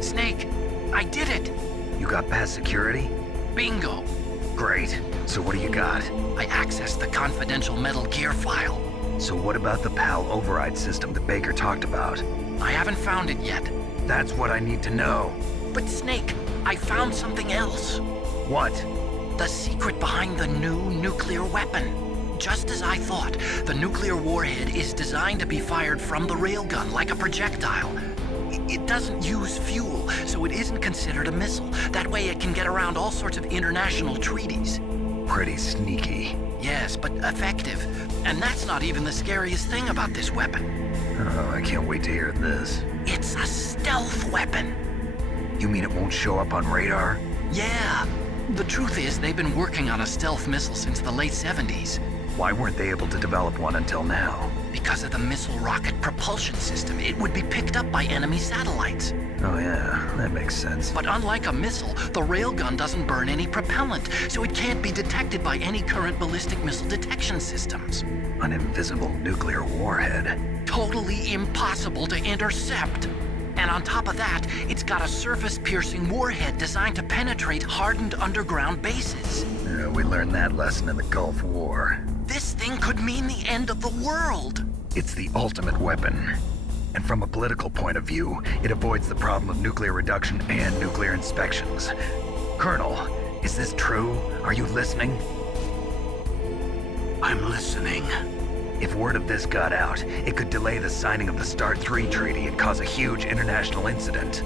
Snake, I did it! You got past security? Bingo! Great. So what do you got? I accessed the confidential Metal Gear file. So what about the PAL override system that Baker talked about? I haven't found it yet. That's what I need to know. But Snake, I found something else. What? The secret behind the new nuclear weapon. Just as I thought, the nuclear warhead is designed to be fired from the railgun like a projectile. It doesn't use fuel, so it isn't considered a missile. That way it can get around all sorts of international treaties. Pretty sneaky. Yes, but effective. And that's not even the scariest thing about this weapon. Oh, I can't wait to hear this. It's a stealth weapon. You mean it won't show up on radar? Yeah. The truth is, they've been working on a stealth missile since the late 70s. Why weren't they able to develop one until now? Because of the missile rocket propulsion system, it would be picked up by enemy satellites. Oh yeah, that makes sense. But unlike a missile, the railgun doesn't burn any propellant, so it can't be detected by any current ballistic missile detection systems. An invisible nuclear warhead. Totally impossible to intercept. And on top of that, it's got a surface-piercing warhead designed to penetrate hardened underground bases. We learned that lesson in the Gulf War. This thing could mean the end of the world. It's the ultimate weapon. And from a political point of view, it avoids the problem of nuclear reduction and nuclear inspections. Colonel, is this true? Are you listening? I'm listening. If word of this got out, it could delay the signing of the START 3 treaty and cause a huge international incident.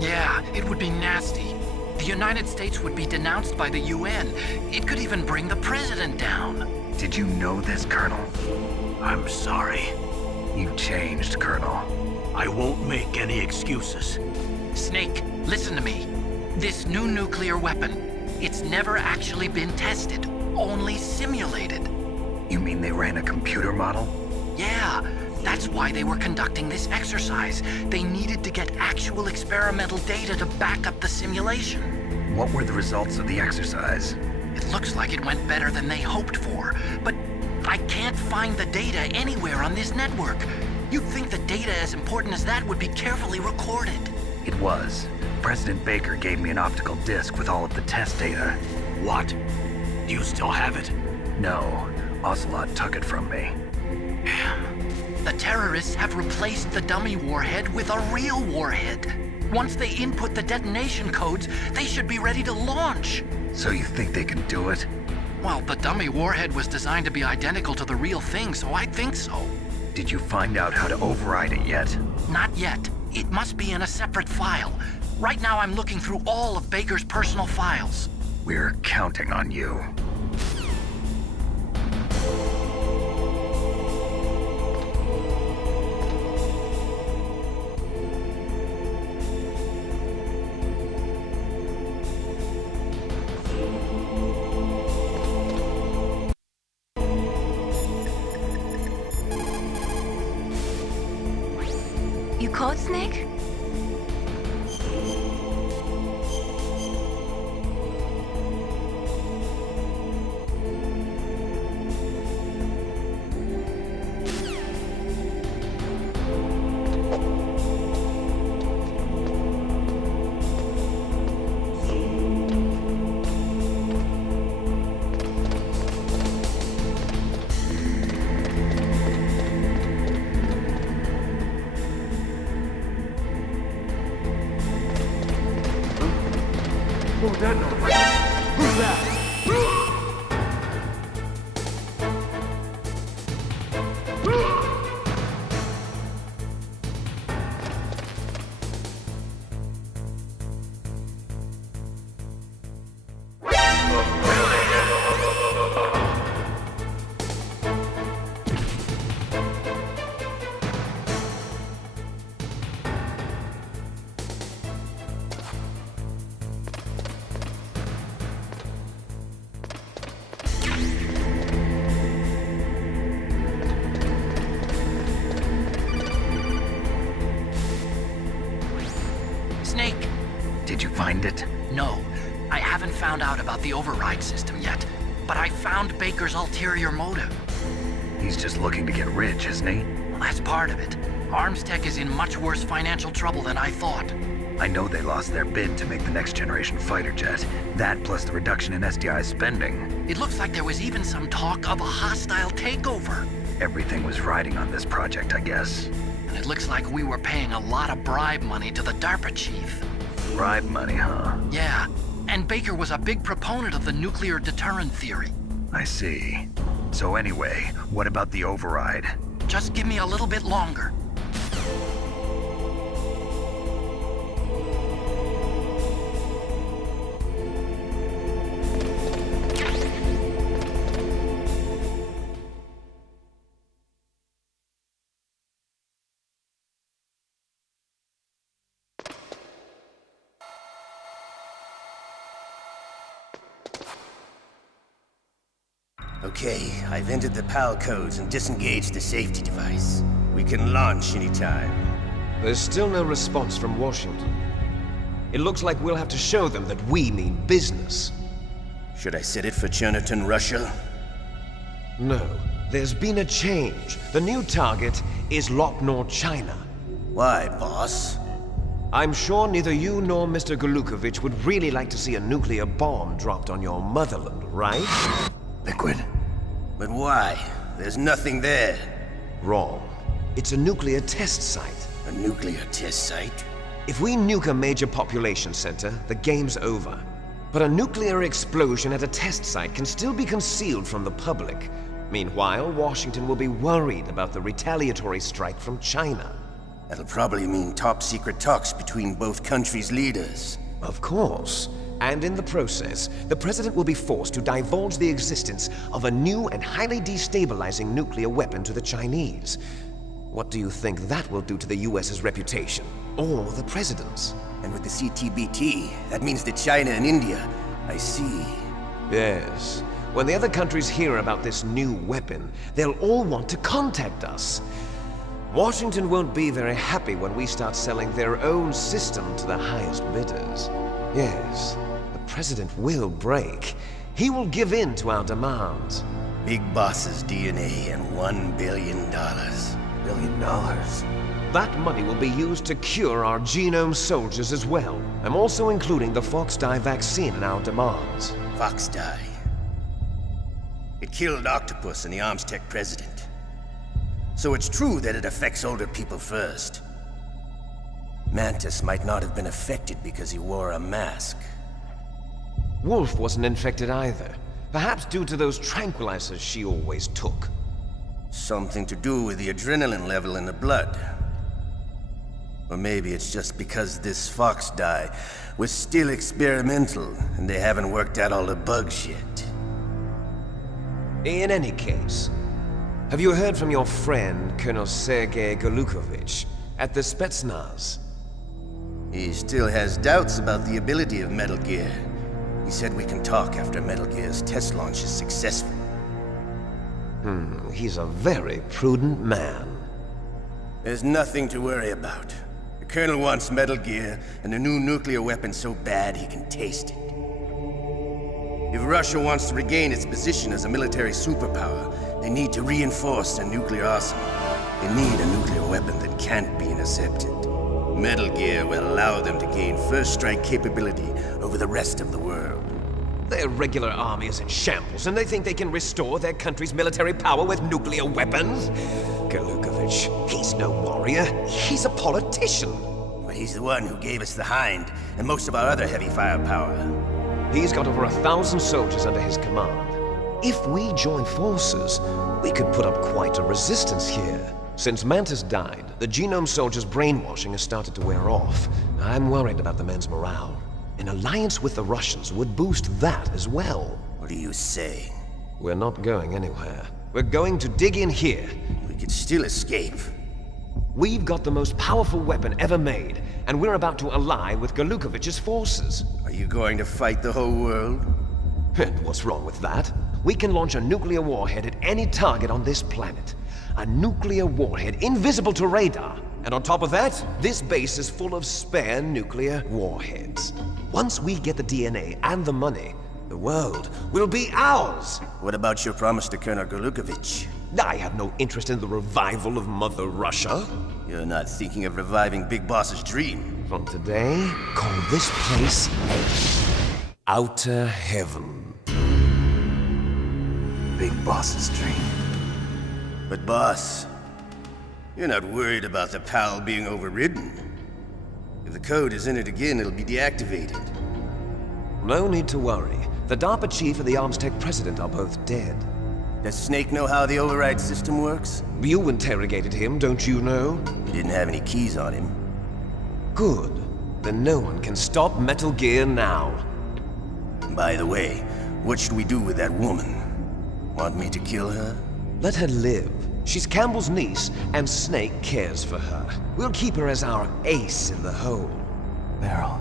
Yeah, it would be nasty. The United States would be denounced by the UN. It could even bring the president down. Did you know this, Colonel? I'm sorry. You changed, Colonel. I won't make any excuses. Snake, listen to me. This new nuclear weapon, it's never actually been tested, only simulated. You mean they ran a computer model? Yeah, that's why they were conducting this exercise. They needed to get actual experimental data to back up the simulation. What were the results of the exercise? It looks like it went better than they hoped for, but I can't find the data anywhere on this network. You'd think the data as important as that would be carefully recorded. It was. President Baker gave me an optical disc with all of the test data. What? Do you still have it? No, Ocelot took it from me. The terrorists have replaced the dummy warhead with a real warhead. Once they input the detonation codes, they should be ready to launch. So you think they can do it? Well, the dummy warhead was designed to be identical to the real thing, so I think so. Did you find out how to override it yet? Not yet. It must be in a separate file. Right now I'm looking through all of Baker's personal files. We're counting on you. You caught Snake? Snake! Did you find it? No, I haven't found out about the override system yet, but I found Baker's ulterior motive. He's just looking to get rich, isn't he? Well, that's part of it. Armstech is in much worse financial trouble than I thought. I know they lost their bid to make the next generation fighter jet. That plus the reduction in SDI spending. It looks like there was even some talk of a hostile takeover. Everything was riding on this project, I guess. And it looks like we were paying a lot of bribe money to the DARPA chief. Bribe money, huh? Yeah, and Baker was a big proponent of the nuclear deterrent theory. I see. So anyway, what about the override? Just give me a little bit longer. Okay, I've entered the PAL codes and disengaged the safety device. We can launch anytime. There's still no response from Washington. It looks like we'll have to show them that we mean business. Should I set it for Cherniton, Russia? No, there's been a change. The new target is Lopnor, China. Why, boss? I'm sure neither you nor Mr. Golukovich would really like to see a nuclear bomb dropped on your motherland, right? Liquid. But why? There's nothing there. Wrong. It's a nuclear test site. A nuclear test site? If we nuke a major population center, the game's over. But a nuclear explosion at a test site can still be concealed from the public. Meanwhile, Washington will be worried about the retaliatory strike from China. That'll probably mean top-secret talks between both countries' leaders. Of course. And in the process, the President will be forced to divulge the existence of a new and highly destabilizing nuclear weapon to the Chinese. What do you think that will do to the US's reputation? Or the President's? And with the CTBT, that means that China and India. I see. Yes. When the other countries hear about this new weapon, they'll all want to contact us. Washington won't be very happy when we start selling their own system to the highest bidders. Yes, the President will break. He will give in to our demands. Big Boss's DNA and $1 billion. $1 billion? That money will be used to cure our genome soldiers as well. I'm also including the Fox-Die vaccine in our demands. Fox-Die. It killed Octopus and the Armstech president. So it's true that it affects older people first. Mantis might not have been affected because he wore a mask. Wolf wasn't infected either. Perhaps due to those tranquilizers she always took. Something to do with the adrenaline level in the blood. Or maybe it's just because this Fox-Die was still experimental and they haven't worked out all the bugs yet. In any case, have you heard from your friend, Colonel Sergei Golukovich, at the Spetsnaz? He still has doubts about the ability of Metal Gear. He said we can talk after Metal Gear's test launch is successful. He's a very prudent man. There's nothing to worry about. The Colonel wants Metal Gear and a new nuclear weapon so bad he can taste it. If Russia wants to regain its position as a military superpower, they need to reinforce their nuclear arsenal. They need a nuclear weapon that can't be intercepted. Metal Gear will allow them to gain first strike capability over the rest of the world. Their regular army is in shambles, and they think they can restore their country's military power with nuclear weapons? Golukovich, he's no warrior. He's a politician. But he's the one who gave us the Hind and most of our other heavy firepower. He's got over 1,000 soldiers under his command. If we join forces, we could put up quite a resistance here. Since Mantis died, the genome soldiers' brainwashing has started to wear off. I'm worried about the men's morale. An alliance with the Russians would boost that as well. What are you saying? We're not going anywhere. We're going to dig in here. We could still escape. We've got the most powerful weapon ever made, and we're about to ally with Golukovich's forces. Are you going to fight the whole world? And what's wrong with that? We can launch a nuclear warhead at any target on this planet. A nuclear warhead invisible to radar. And on top of that, this base is full of spare nuclear warheads. Once we get the DNA and the money, the world will be ours! What about your promise to Colonel Golukovich? I have no interest in the revival of Mother Russia. You're not thinking of reviving Big Boss's dream. From today, call this place Outer Heaven. Big Boss's dream. But boss, you're not worried about the PAL being overridden. If the code is in it again, it'll be deactivated. No need to worry. The DARPA chief and the Armstech president are both dead. Does Snake know how the override system works? You interrogated him, don't you know? He didn't have any keys on him. Good. Then no one can stop Metal Gear now. By the way, what should we do with that woman? Want me to kill her? Let her live. She's Campbell's niece, and Snake cares for her. We'll keep her as our ace in the hole. Meryl,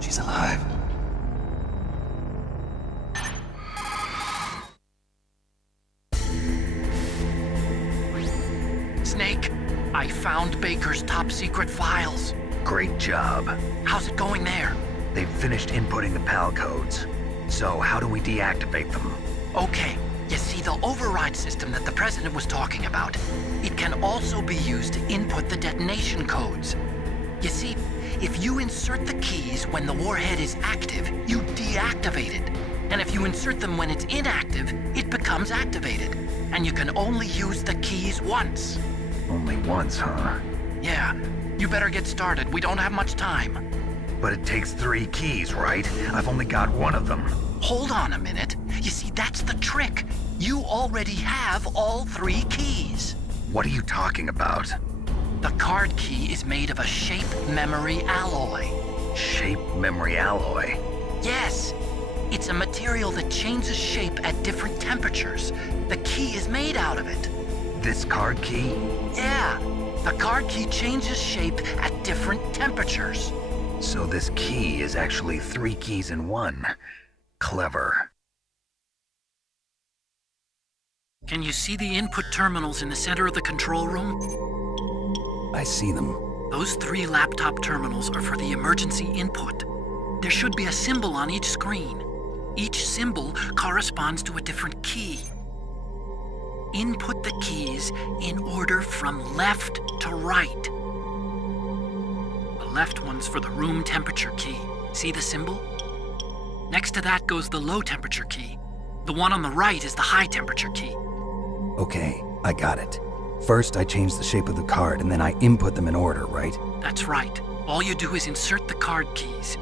she's alive. I found Baker's top secret files. Great job. How's it going there? They've finished inputting the PAL codes. So how do we deactivate them? Okay, you see the override system that the President was talking about? It can also be used to input the detonation codes. You see, if you insert the keys when the warhead is active, you deactivate it. And if you insert them when it's inactive, it becomes activated. And you can only use the keys once. Only once, huh? Yeah, you better get started. We don't have much time. But it takes 3 keys, right? I've only got one of them. Hold on a minute. You see, that's the trick. You already have all 3 keys. What are you talking about? The card key is made of a shape memory alloy. Shape memory alloy? Yes. It's a material that changes shape at different temperatures. The key is made out of it. This card key? Yeah. The card key changes shape at different temperatures. So this key is actually 3 keys in one. Clever. Can you see the input terminals in the center of the control room? I see them. Those 3 laptop terminals are for the emergency input. There should be a symbol on each screen. Each symbol corresponds to a different key. Input the keys in order from left to right. The left one's for the room temperature key. See the symbol? Next to that goes the low temperature key. The one on the right is the high temperature key. Okay, I got it. First, I change the shape of the card, and then I input them in order, right? That's right. All you do is insert the card keys.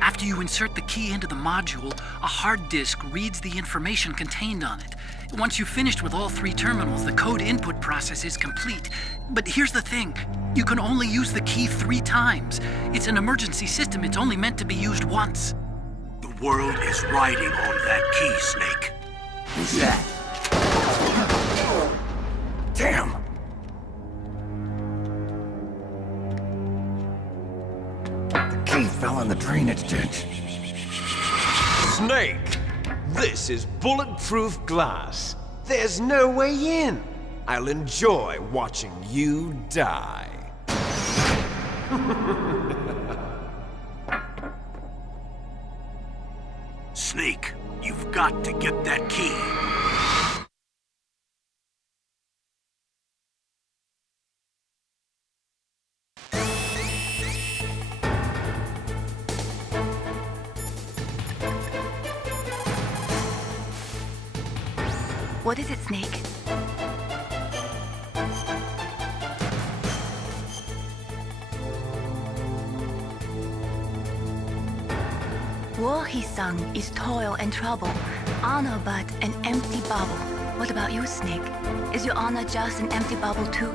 After you insert the key into the module, a hard disk reads the information contained on it. Once you've finished with all 3 terminals, the code input process is complete. But here's the thing. You can only use the key 3 times. It's an emergency system. It's only meant to be used once. The world is riding on that key, Snake. Who's that? Damn! The key fell in the drainage ditch. Snake! This is bulletproof glass. There's no way in. I'll enjoy watching you die. Snake, you've got to get that key. What is it, Snake? War, he sung, is toil and trouble, honor but an empty bubble. What about you, Snake? Is your honor just an empty bubble too?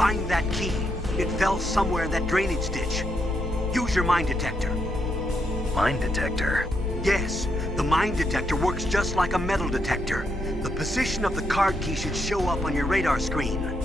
Find that key. It fell somewhere in that drainage ditch. Use your mine detector. Mine detector? Yes, the mine detector works just like a metal detector. The position of the card key should show up on your radar screen.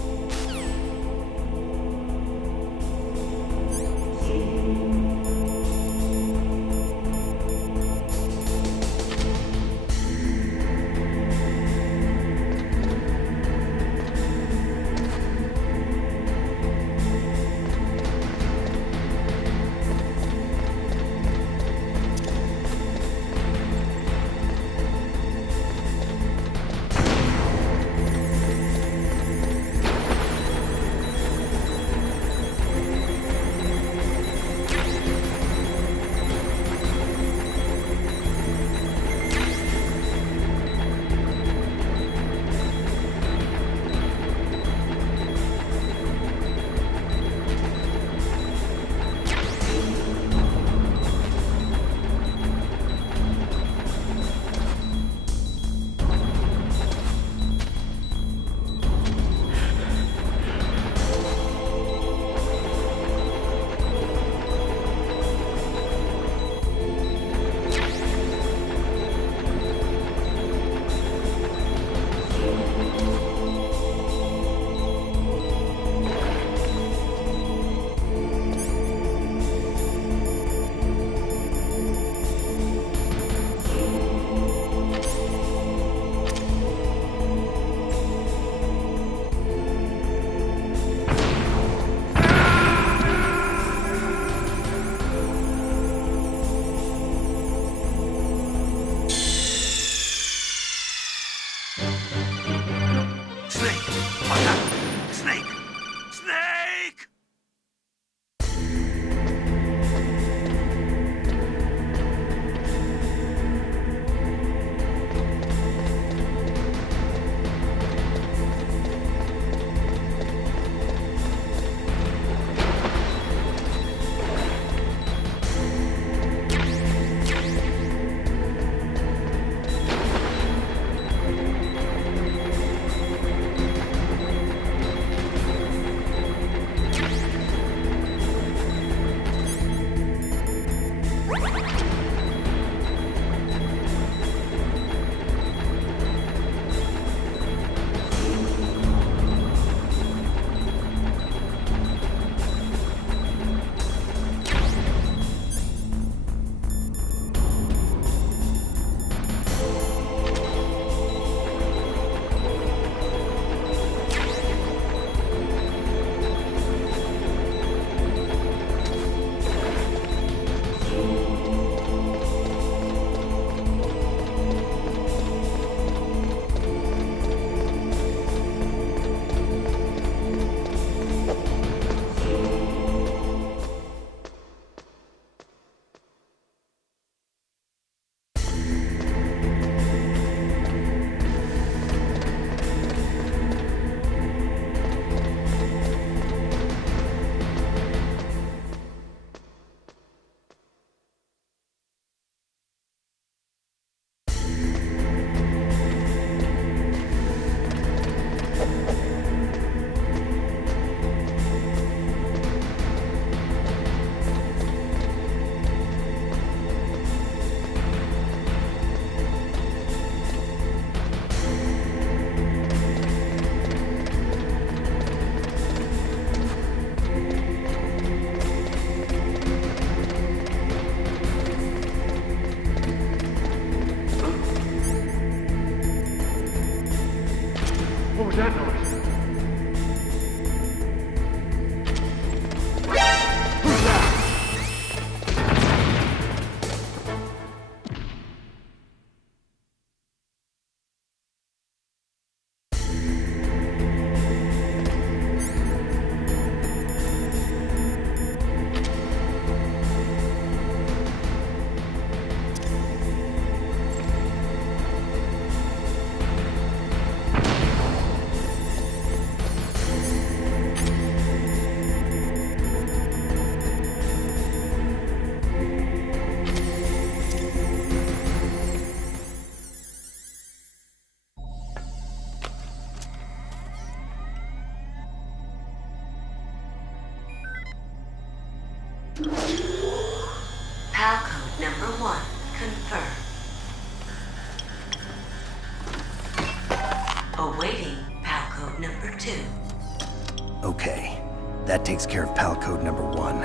Okay, that takes care of pal code number 1.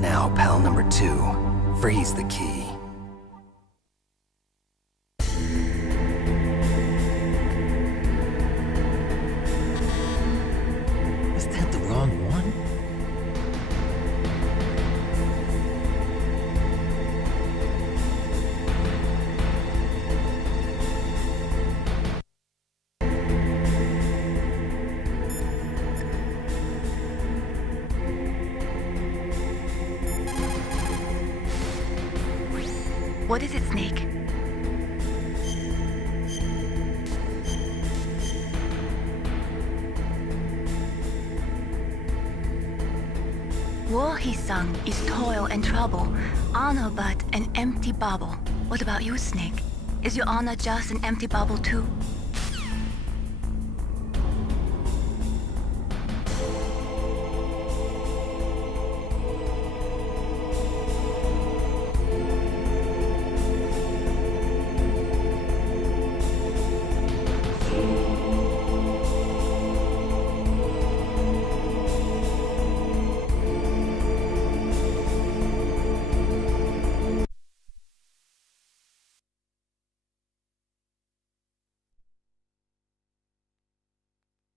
Now, pal number 2, freeze the key. Is that the wrong one? What is it, Snake? War, he sung, is toil and trouble, honor but an empty bauble. What about you, Snake? Is your honor just an empty bauble too?